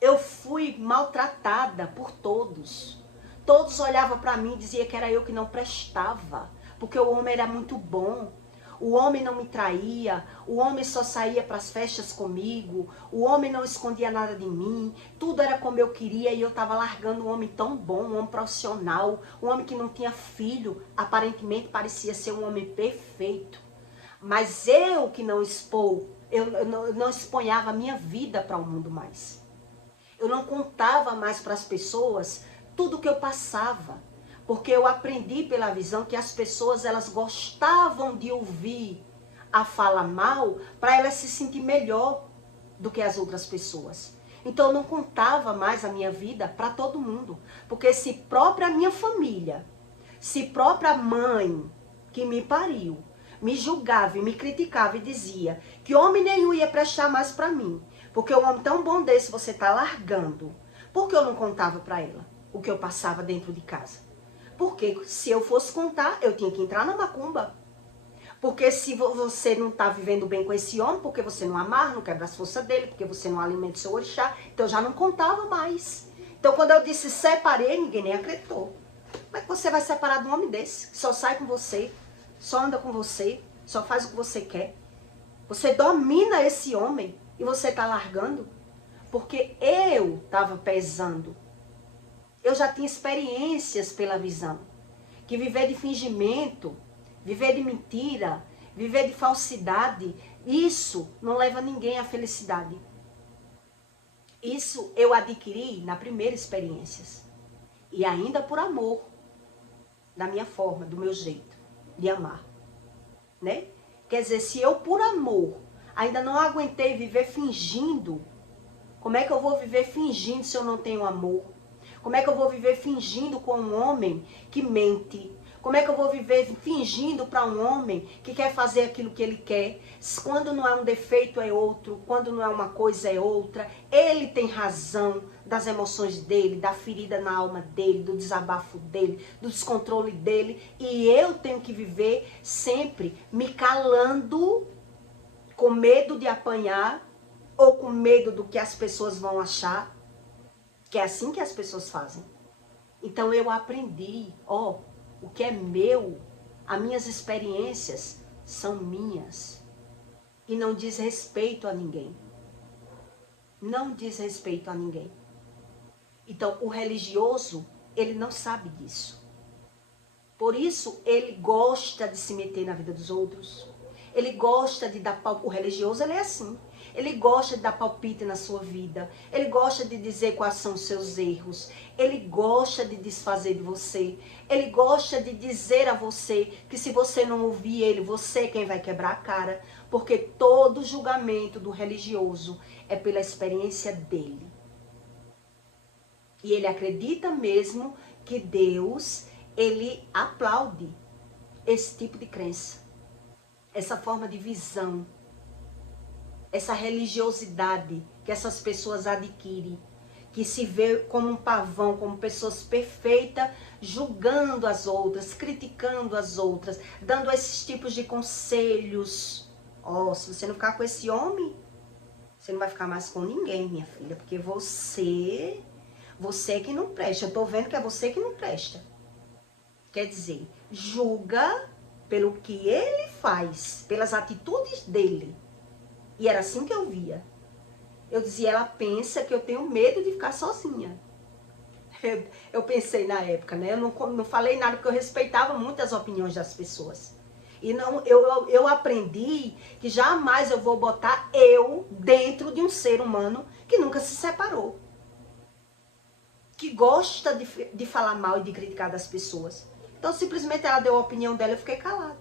Eu fui maltratada por todos. Todos olhavam para mim e diziam que era eu que não prestava, porque o homem era muito bom. O homem não me traía, o homem só saía para as festas comigo, o homem não escondia nada de mim, tudo era como eu queria e eu estava largando um homem tão bom, um homem profissional, um homem que não tinha filho, aparentemente parecia ser um homem perfeito. Mas eu que não eu não exponhava a minha vida para o mundo mais. Eu não contava mais para as pessoas tudo o que eu passava. Porque eu aprendi pela visão que as pessoas, elas gostavam de ouvir a fala mal para elas se sentir melhor do que as outras pessoas. Então eu não contava mais a minha vida para todo mundo. Porque se própria minha família, se própria mãe que me pariu, me julgava e me criticava e dizia que homem nenhum ia prestar mais para mim, porque um homem tão bom desse você tá largando, por que eu não contava para ela o que eu passava dentro de casa? Porque se eu fosse contar, eu tinha que entrar na macumba. Porque se você não tá vivendo bem com esse homem, porque você não amarra, não quebra as forças dele, porque você não alimenta o seu orixá, então eu já não contava mais. Então quando eu disse separei, ninguém nem acreditou. Como é que você vai separar de um homem desse, que só sai com você, só anda com você, só faz o que você quer? Você domina esse homem e você tá largando? Porque eu tava pesando. Eu já tinha experiências pela visão. Que viver de fingimento, viver de mentira, viver de falsidade, isso não leva ninguém à felicidade. Isso eu adquiri na primeira experiência. E ainda por amor. Da minha forma, do meu jeito de amar. Né? Quer dizer, se eu por amor ainda não aguentei viver fingindo, como é que eu vou viver fingindo se eu não tenho amor? Como é que eu vou viver fingindo com um homem que mente? Como é que eu vou viver fingindo para um homem que quer fazer aquilo que ele quer? Quando não é um defeito é outro, quando não é uma coisa é outra. Ele tem razão das emoções dele, da ferida na alma dele, do desabafo dele, do descontrole dele. E eu tenho que viver sempre me calando, com medo de apanhar ou com medo do que as pessoas vão achar. Que é assim que as pessoas fazem. Então eu aprendi, o que é meu, as minhas experiências são minhas. E não diz respeito a ninguém. Não diz respeito a ninguém. Então o religioso, ele não sabe disso. Por isso ele gosta de se meter na vida dos outros. Ele gosta de dar palpite. O religioso, ele é assim. Ele gosta de dar palpite na sua vida. Ele gosta de dizer quais são os seus erros. Ele gosta de desfazer de você. Ele gosta de dizer a você que se você não ouvir ele, você é quem vai quebrar a cara. Porque todo julgamento do religioso é pela experiência dele. E ele acredita mesmo que Deus, ele aplaude esse tipo de crença. Essa forma de visão. Essa religiosidade que essas pessoas adquirem, que se vê como um pavão, como pessoas perfeitas, julgando as outras, criticando as outras, dando esses tipos de conselhos. Se você não ficar com esse homem, você não vai ficar mais com ninguém, minha filha, porque você é que não presta. Eu tô vendo que é você que não presta. Quer dizer, julga pelo que ele faz, pelas atitudes dele. E era assim que eu via. Eu dizia, ela pensa que eu tenho medo de ficar sozinha. Eu pensei na época, né? Eu não falei nada porque eu respeitava muito as opiniões das pessoas. E não, eu aprendi que jamais eu vou botar eu dentro de um ser humano que nunca se separou. Que gosta de falar mal e de criticar das pessoas. Então simplesmente ela deu a opinião dela e eu fiquei calada.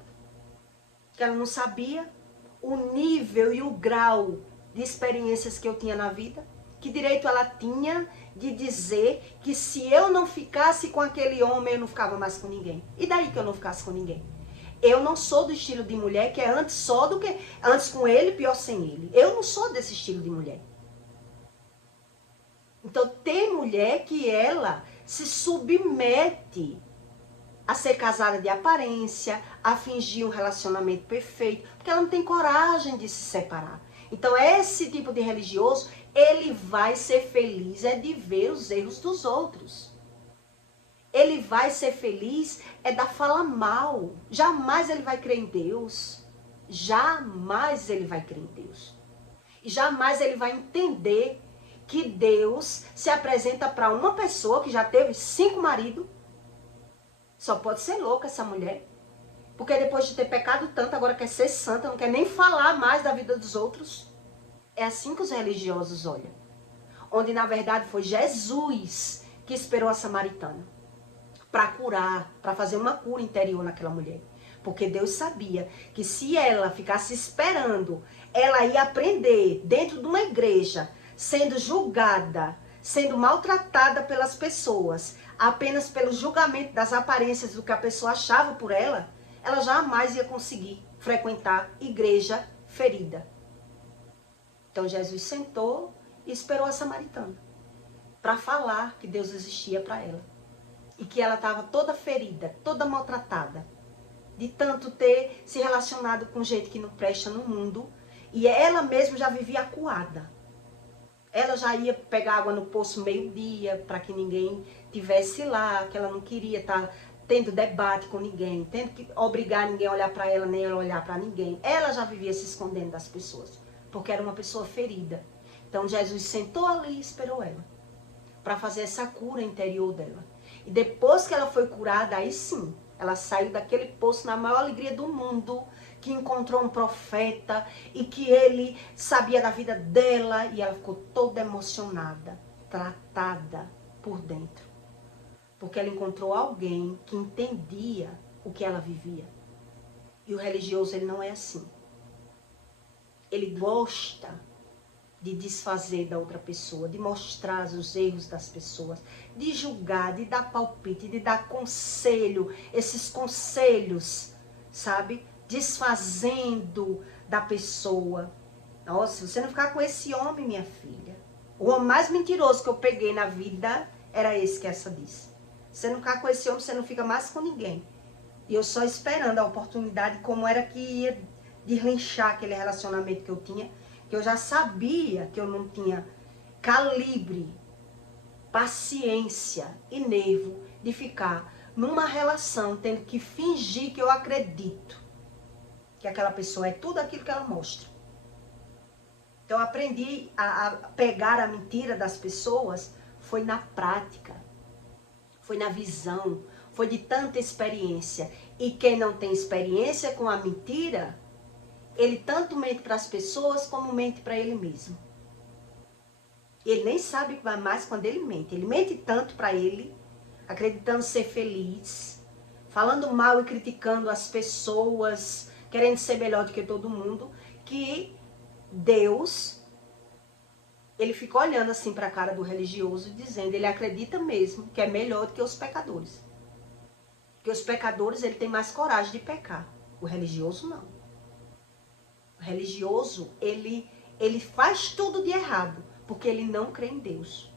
Porque ela não sabia o nível e o grau de experiências que eu tinha na vida, que direito ela tinha de dizer que se eu não ficasse com aquele homem, eu não ficava mais com ninguém. E daí que eu não ficasse com ninguém? Eu não sou do estilo de mulher que é antes só do que antes com ele, pior sem ele. Eu não sou desse estilo de mulher. Então tem mulher que ela se submete a ser casada de aparência, a fingir um relacionamento perfeito, porque ela não tem coragem de se separar. Então esse tipo de religioso, ele vai ser feliz de ver os erros dos outros. Ele vai ser feliz da fala mal. Jamais ele vai crer em Deus. Jamais ele vai crer em Deus. E jamais ele vai entender que Deus se apresenta para uma pessoa que já teve 5 maridos. Só pode ser louca essa mulher. Porque depois de ter pecado tanto, agora quer ser santa, não quer nem falar mais da vida dos outros. É assim que os religiosos olham. onde na verdade foi Jesus que esperou a samaritana para curar, para fazer uma cura interior naquela mulher. Porque Deus sabia que se ela ficasse esperando, ela ia aprender dentro de uma igreja, sendo julgada, sendo maltratada pelas pessoas, apenas pelo julgamento das aparências do que a pessoa achava por ela, ela jamais ia conseguir frequentar igreja ferida. Então Jesus sentou e esperou a samaritana para falar que Deus existia para ela. E que ela estava toda ferida, toda maltratada, de tanto ter se relacionado com gente que não presta no mundo. E ela mesma já vivia acuada. Ela já ia pegar água no poço meio-dia, para que ninguém tivesse lá, que ela não queria estar tendo debate com ninguém, tendo que obrigar ninguém a olhar para ela, nem ela olhar para ninguém. Ela já vivia se escondendo das pessoas, porque era uma pessoa ferida. Então Jesus sentou ali e esperou ela, para fazer essa cura interior dela. E depois que ela foi curada, aí sim, ela saiu daquele poço na maior alegria do mundo, que encontrou um profeta e que ele sabia da vida dela, e ela ficou toda emocionada, tratada por dentro. Porque ela encontrou alguém que entendia o que ela vivia. E o religioso, ele não é assim. Ele gosta de desfazer da outra pessoa, de mostrar os erros das pessoas, de julgar, de dar palpite, de dar conselho, esses conselhos, sabe? Desfazendo da pessoa. Nossa, se você não ficar com esse homem, minha filha, o homem mais mentiroso que eu peguei na vida era esse que essa disse. Se você não ficar com esse homem, você não fica mais com ninguém. E eu só esperando a oportunidade, como era que ia deslinchar aquele relacionamento que eu tinha, que eu já sabia que eu não tinha calibre, paciência e nervo de ficar numa relação tendo que fingir que eu acredito que aquela pessoa é tudo aquilo que ela mostra. Então eu aprendi a pegar a mentira das pessoas, foi na prática, foi na visão, foi de tanta experiência. E quem não tem experiência com a mentira, ele tanto mente para as pessoas como mente para ele mesmo. Ele nem sabe que vai mais quando ele mente. Ele mente tanto para ele, acreditando ser feliz, falando mal e criticando as pessoas, querendo ser melhor do que todo mundo, que Deus, ele fica olhando assim para a cara do religioso, dizendo, ele acredita mesmo que é melhor do que os pecadores. Porque os pecadores, ele tem mais coragem de pecar. O religioso não. O religioso, ele faz tudo de errado, porque ele não crê em Deus.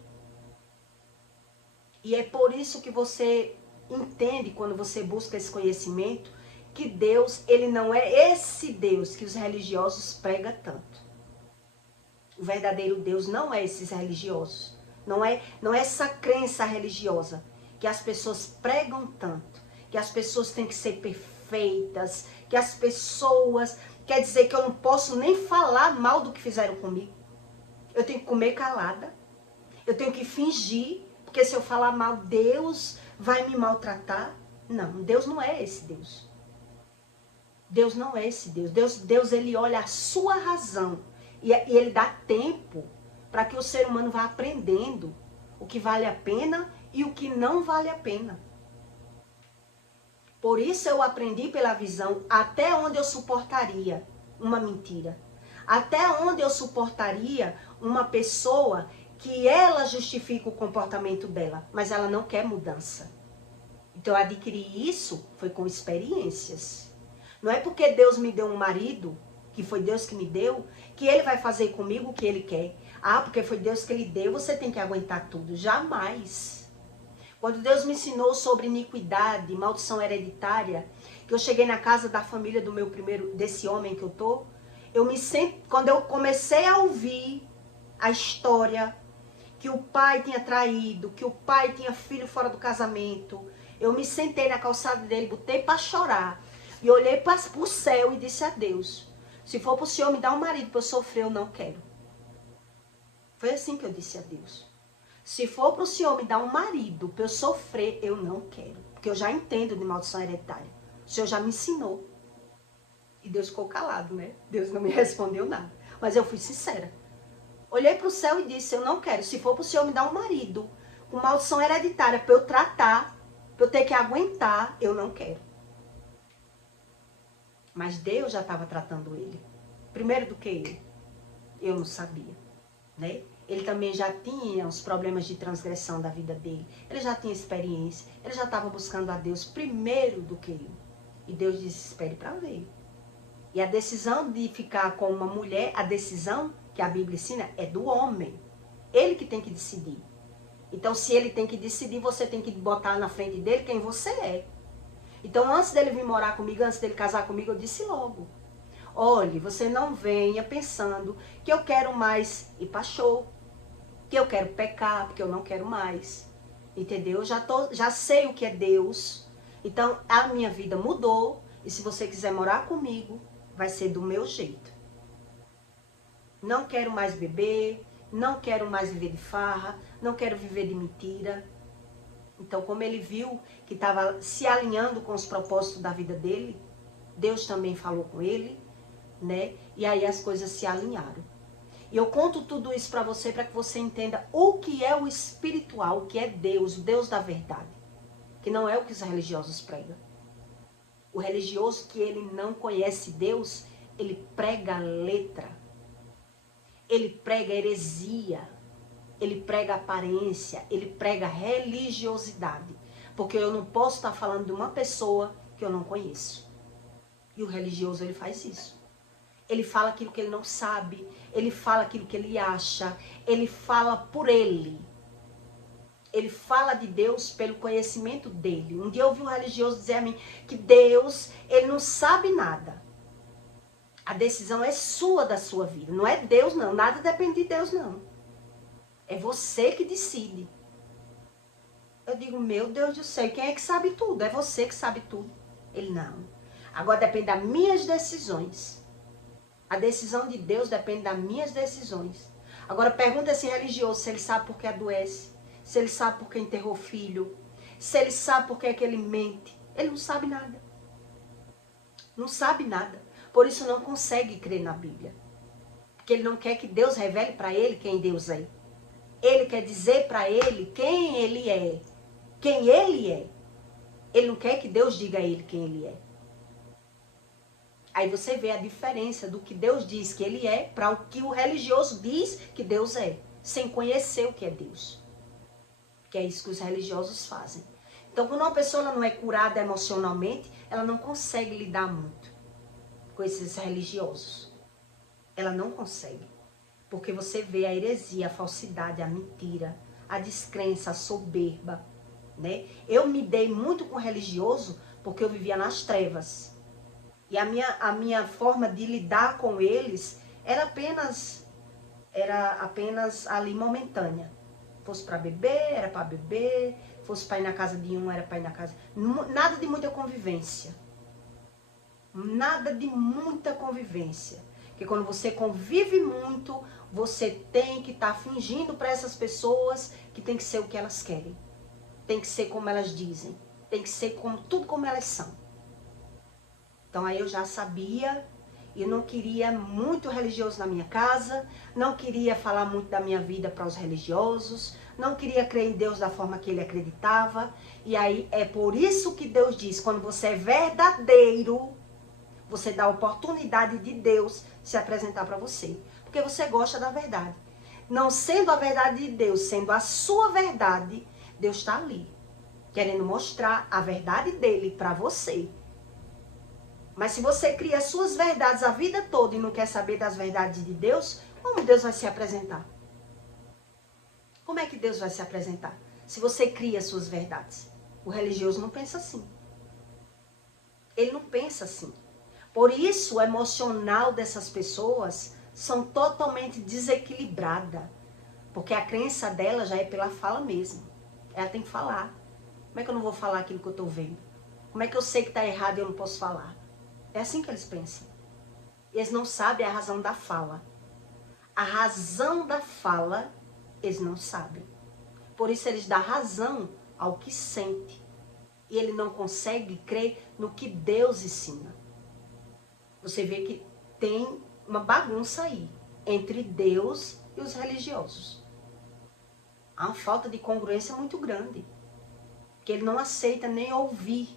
E é por isso que você entende, quando você busca esse conhecimento, que Deus, ele não é esse Deus que os religiosos pregam tanto. O verdadeiro Deus não é esses religiosos. Não é essa crença religiosa que as pessoas pregam tanto. Que as pessoas têm que ser perfeitas. Que as pessoas... Quer dizer que eu não posso nem falar mal do que fizeram comigo. Eu tenho que comer calada. Eu tenho que fingir. Porque se eu falar mal, Deus vai me maltratar. Não, Deus não é esse Deus. Deus não é esse Deus. Deus ele olha a sua razão. E ele dá tempo para que o ser humano vá aprendendo o que vale a pena e o que não vale a pena. Por isso eu aprendi pela visão até onde eu suportaria uma mentira. Até onde eu suportaria uma pessoa que ela justifica o comportamento dela, mas ela não quer mudança. Então eu adquiri isso foi com experiências. Não é porque Deus me deu um marido, que foi Deus que me deu, que ele vai fazer comigo o que ele quer. Ah, porque foi Deus que ele deu, você tem que aguentar tudo. Jamais. Quando Deus me ensinou sobre iniquidade, maldição hereditária, que eu cheguei na casa da família do meu primeiro, desse homem que eu tô, quando eu comecei a ouvir a história, que o pai tinha traído, que o pai tinha filho fora do casamento, eu me sentei na calçada dele, botei para chorar, e olhei para o céu e disse a Deus, se for para o Senhor me dar um marido para eu sofrer, eu não quero. Foi assim que eu disse a Deus. Se for para o Senhor me dar um marido para eu sofrer, eu não quero. Porque eu já entendo de maldição hereditária. O Senhor já me ensinou. E Deus ficou calado, né? Deus não me respondeu nada. Mas eu fui sincera. Olhei para o céu e disse, eu não quero. Se for para o Senhor me dar um marido com maldição hereditária para eu tratar, para eu ter que aguentar, eu não quero. Mas Deus já estava tratando ele. Primeiro do que ele. Eu não sabia, né? Ele também já tinha os problemas de transgressão da vida dele. Ele já tinha experiência. Ele já estava buscando a Deus primeiro do que eu. E Deus disse, espere para ver. E a decisão de ficar com uma mulher, a decisão que a Bíblia ensina é do homem. Ele que tem que decidir. Então, se ele tem que decidir, você tem que botar na frente dele quem você é. Então, antes dele vir morar comigo, antes dele casar comigo, eu disse logo. Olhe, você não venha pensando que eu quero mais ir para show, que eu quero pecar, porque eu não quero mais. Entendeu? Já sei o que é Deus. Então, a minha vida mudou. E se você quiser morar comigo, vai ser do meu jeito. Não quero mais beber, não quero mais viver de farra, não quero viver de mentira. Então, como ele viu que estava se alinhando com os propósitos da vida dele, Deus também falou com ele, né? E aí as coisas se alinharam. E eu conto tudo isso para você que você entenda o que é o espiritual, o que é Deus, o Deus da verdade. Que não é o que os religiosos pregam. O religioso que ele não conhece Deus, ele prega letra. Ele prega heresia. Ele prega aparência. Ele prega religiosidade. Porque eu não posso estar falando de uma pessoa que eu não conheço. E o religioso, ele faz isso. Ele fala aquilo que ele não sabe. Ele fala aquilo que ele acha. Ele fala por ele. Ele fala de Deus pelo conhecimento dele. Um dia eu ouvi um religioso dizer a mim que Deus, ele não sabe nada. A decisão é sua da sua vida. Não é Deus, não. Nada depende de Deus, não. É você que decide. Eu digo, meu Deus do céu, quem é que sabe tudo? É você que sabe tudo. Ele, não. Agora depende das minhas decisões. A decisão de Deus depende das minhas decisões. Agora pergunta esse religioso se ele sabe por que adoece. Se ele sabe por que enterrou filho. Se ele sabe por que é que ele mente. Ele não sabe nada. Não sabe nada. Por isso não consegue crer na Bíblia. Porque ele não quer que Deus revele para ele quem Deus é. Ele quer dizer para ele quem ele é. Quem ele é. Ele não quer que Deus diga a ele quem ele é. Aí você vê a diferença do que Deus diz que ele é para o que o religioso diz que Deus é. Sem conhecer o que é Deus. Que é isso que os religiosos fazem. Então, quando uma pessoa não é curada emocionalmente, ela não consegue lidar muito com esses religiosos. Ela não consegue. Porque você vê a heresia, a falsidade, a mentira, a descrença, a soberba, né? Eu me dei muito com religioso porque eu vivia nas trevas. E a minha forma de lidar com eles era apenas ali momentânea. Fosse para beber, era para beber. Fosse para ir na casa de um, era para ir na casa. Nada de muita convivência. Nada de muita convivência. Porque quando você convive muito, você tem que estar fingindo para essas pessoas que tem que ser o que elas querem. Tem que ser como elas dizem. Tem que ser tudo como elas são. Então aí eu já sabia. Eu não queria muito religioso na minha casa, não queria falar muito da minha vida para os religiosos, não queria crer em Deus da forma que ele acreditava. E aí é por isso que Deus diz, quando você é verdadeiro, você dá a oportunidade de Deus se apresentar para você. Porque você gosta da verdade. Não sendo a verdade de Deus, sendo a sua verdade, Deus está ali, querendo mostrar a verdade dele para você. Mas se você cria suas verdades a vida toda e não quer saber das verdades de Deus, como Deus vai se apresentar? Como é que Deus vai se apresentar? Se você cria suas verdades. O religioso não pensa assim. Ele não pensa assim. Por isso o emocional dessas pessoas são totalmente desequilibradas. Porque a crença dela já é pela fala mesmo. Ela tem que falar. Como é que eu não vou falar aquilo que eu estou vendo? Como é que eu sei que está errado e eu não posso falar? É assim que eles pensam. Eles não sabem a razão da fala. A razão da fala, eles não sabem. Por isso eles dão razão ao que sente. E ele não consegue crer no que Deus ensina. Você vê que tem uma bagunça aí entre Deus e os religiosos. Há uma falta de congruência muito grande. Que ele não aceita nem ouvir.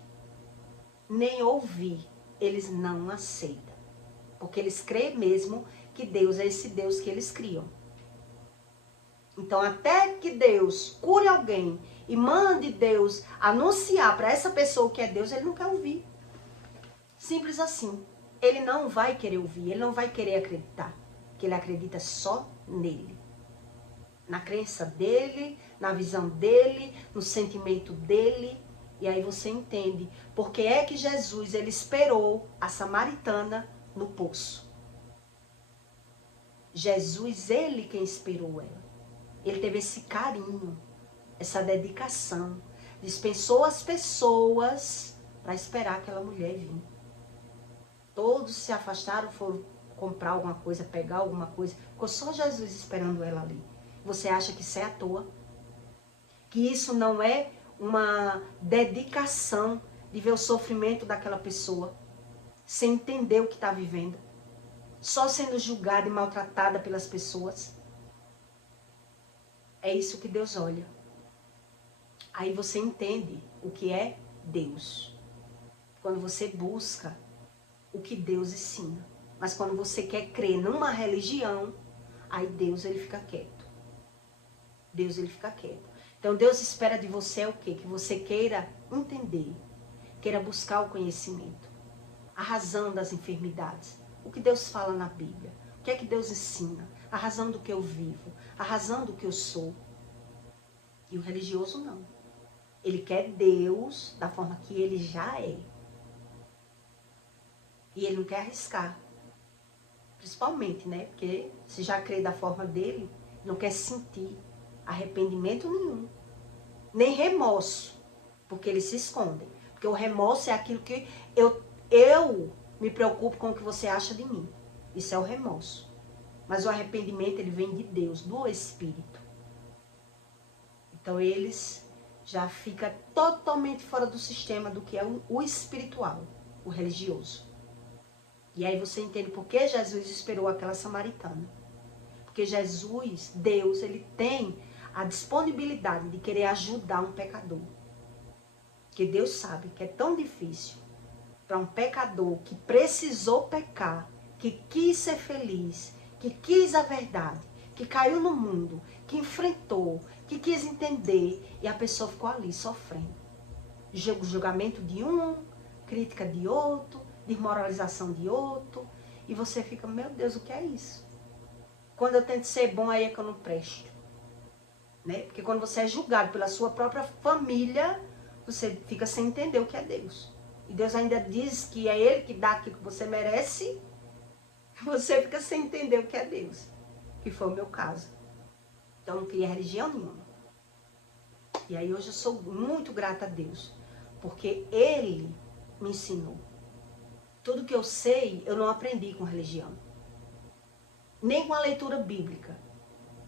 Nem ouvir. Eles não aceitam. Porque eles creem mesmo que Deus é esse Deus que eles criam. Então, até que Deus cure alguém e mande Deus anunciar para essa pessoa que é Deus, ele não quer ouvir. Simples assim. Ele não vai querer ouvir, ele não vai querer acreditar. Porque ele acredita só nele. Na crença dele, na visão dele, no sentimento dele. E aí você entende porque é que Jesus ele esperou a samaritana no poço. Jesus, ele quem esperou ela. Ele teve esse carinho, essa dedicação. Dispensou as pessoas para esperar aquela mulher vir. Todos se afastaram, foram comprar alguma coisa, pegar alguma coisa. Ficou só Jesus esperando ela ali. Você acha que isso é à toa? Que isso não é uma dedicação de ver o sofrimento daquela pessoa, sem entender o que está vivendo, só sendo julgada e maltratada pelas pessoas? É isso que Deus olha. Aí você entende o que é Deus. Quando você busca o que Deus ensina. Mas quando você quer crer numa religião, aí Deus ele fica quieto. Deus ele fica quieto. Então Deus espera de você o quê? Que você queira entender, queira buscar o conhecimento, a razão das enfermidades, o que Deus fala na Bíblia, o que é que Deus ensina, a razão do que eu vivo, a razão do que eu sou. E o religioso não. Ele quer Deus da forma que ele já é. E ele não quer arriscar. Principalmente, né? Porque se já crê da forma dele, não quer sentir arrependimento nenhum. Nem remorso. Porque eles se escondem. Porque o remorso é aquilo que eu me preocupo com o que você acha de mim. Isso é o remorso. Mas o arrependimento, ele vem de Deus, do Espírito. Então eles já ficam totalmente fora do sistema do que é o espiritual, o religioso. E aí você entende por que Jesus esperou aquela samaritana. Porque Jesus, Deus, ele tem a disponibilidade de querer ajudar um pecador. Porque Deus sabe que é tão difícil para um pecador que precisou pecar, que quis ser feliz, que quis a verdade, que caiu no mundo, que enfrentou, que quis entender, e a pessoa ficou ali sofrendo. Julgamento de um, crítica de outro, desmoralização de outro, e você fica, meu Deus, o que é isso? Quando eu tento ser bom, aí é que eu não presto. Né? Porque quando você é julgado pela sua própria família, você fica sem entender o que é Deus. E Deus ainda diz que é Ele que dá aquilo que você merece, você fica sem entender o que é Deus. Que foi o meu caso. Então não queria religião nenhuma. E aí hoje eu sou muito grata a Deus, porque Ele me ensinou. Tudo que eu sei, eu não aprendi com religião. Nem com a leitura bíblica,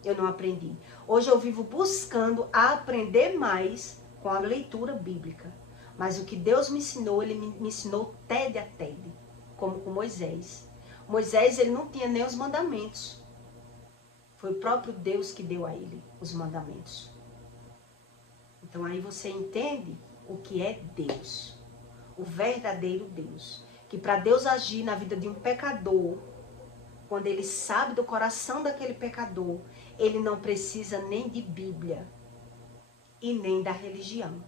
eu não aprendi. Hoje eu vivo buscando aprender mais com a leitura bíblica. Mas o que Deus me ensinou, Ele me ensinou tede a tede, como com Moisés. Moisés, ele não tinha nem os mandamentos. Foi o próprio Deus que deu a ele os mandamentos. Então aí você entende o que é Deus. O verdadeiro Deus. Que para Deus agir na vida de um pecador, quando ele sabe do coração daquele pecador, ele não precisa nem de Bíblia e nem da religião,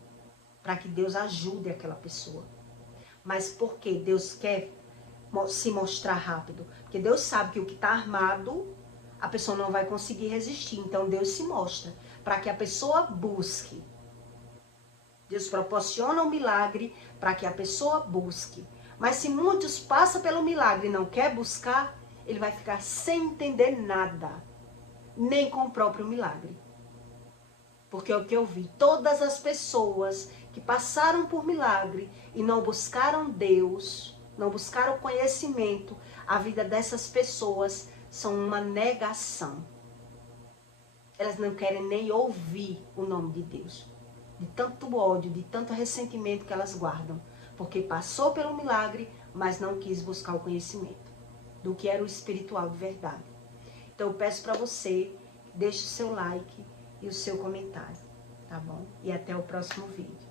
para que Deus ajude aquela pessoa. Mas por que Deus quer se mostrar rápido? Porque Deus sabe que o que está armado, a pessoa não vai conseguir resistir. Então Deus se mostra, para que a pessoa busque. Deus proporciona um milagre para que a pessoa busque. Mas se muitos passam pelo milagre e não quer buscar, ele vai ficar sem entender nada, nem com o próprio milagre. Porque é o que eu vi, todas as pessoas que passaram por milagre e não buscaram Deus, não buscaram conhecimento, a vida dessas pessoas são uma negação. Elas não querem nem ouvir o nome de Deus. De tanto ódio, de tanto ressentimento que elas guardam. Porque passou pelo milagre, mas não quis buscar o conhecimento do que era o espiritual de verdade. Então eu peço para você, deixe o seu like e o seu comentário, tá bom? E até o próximo vídeo.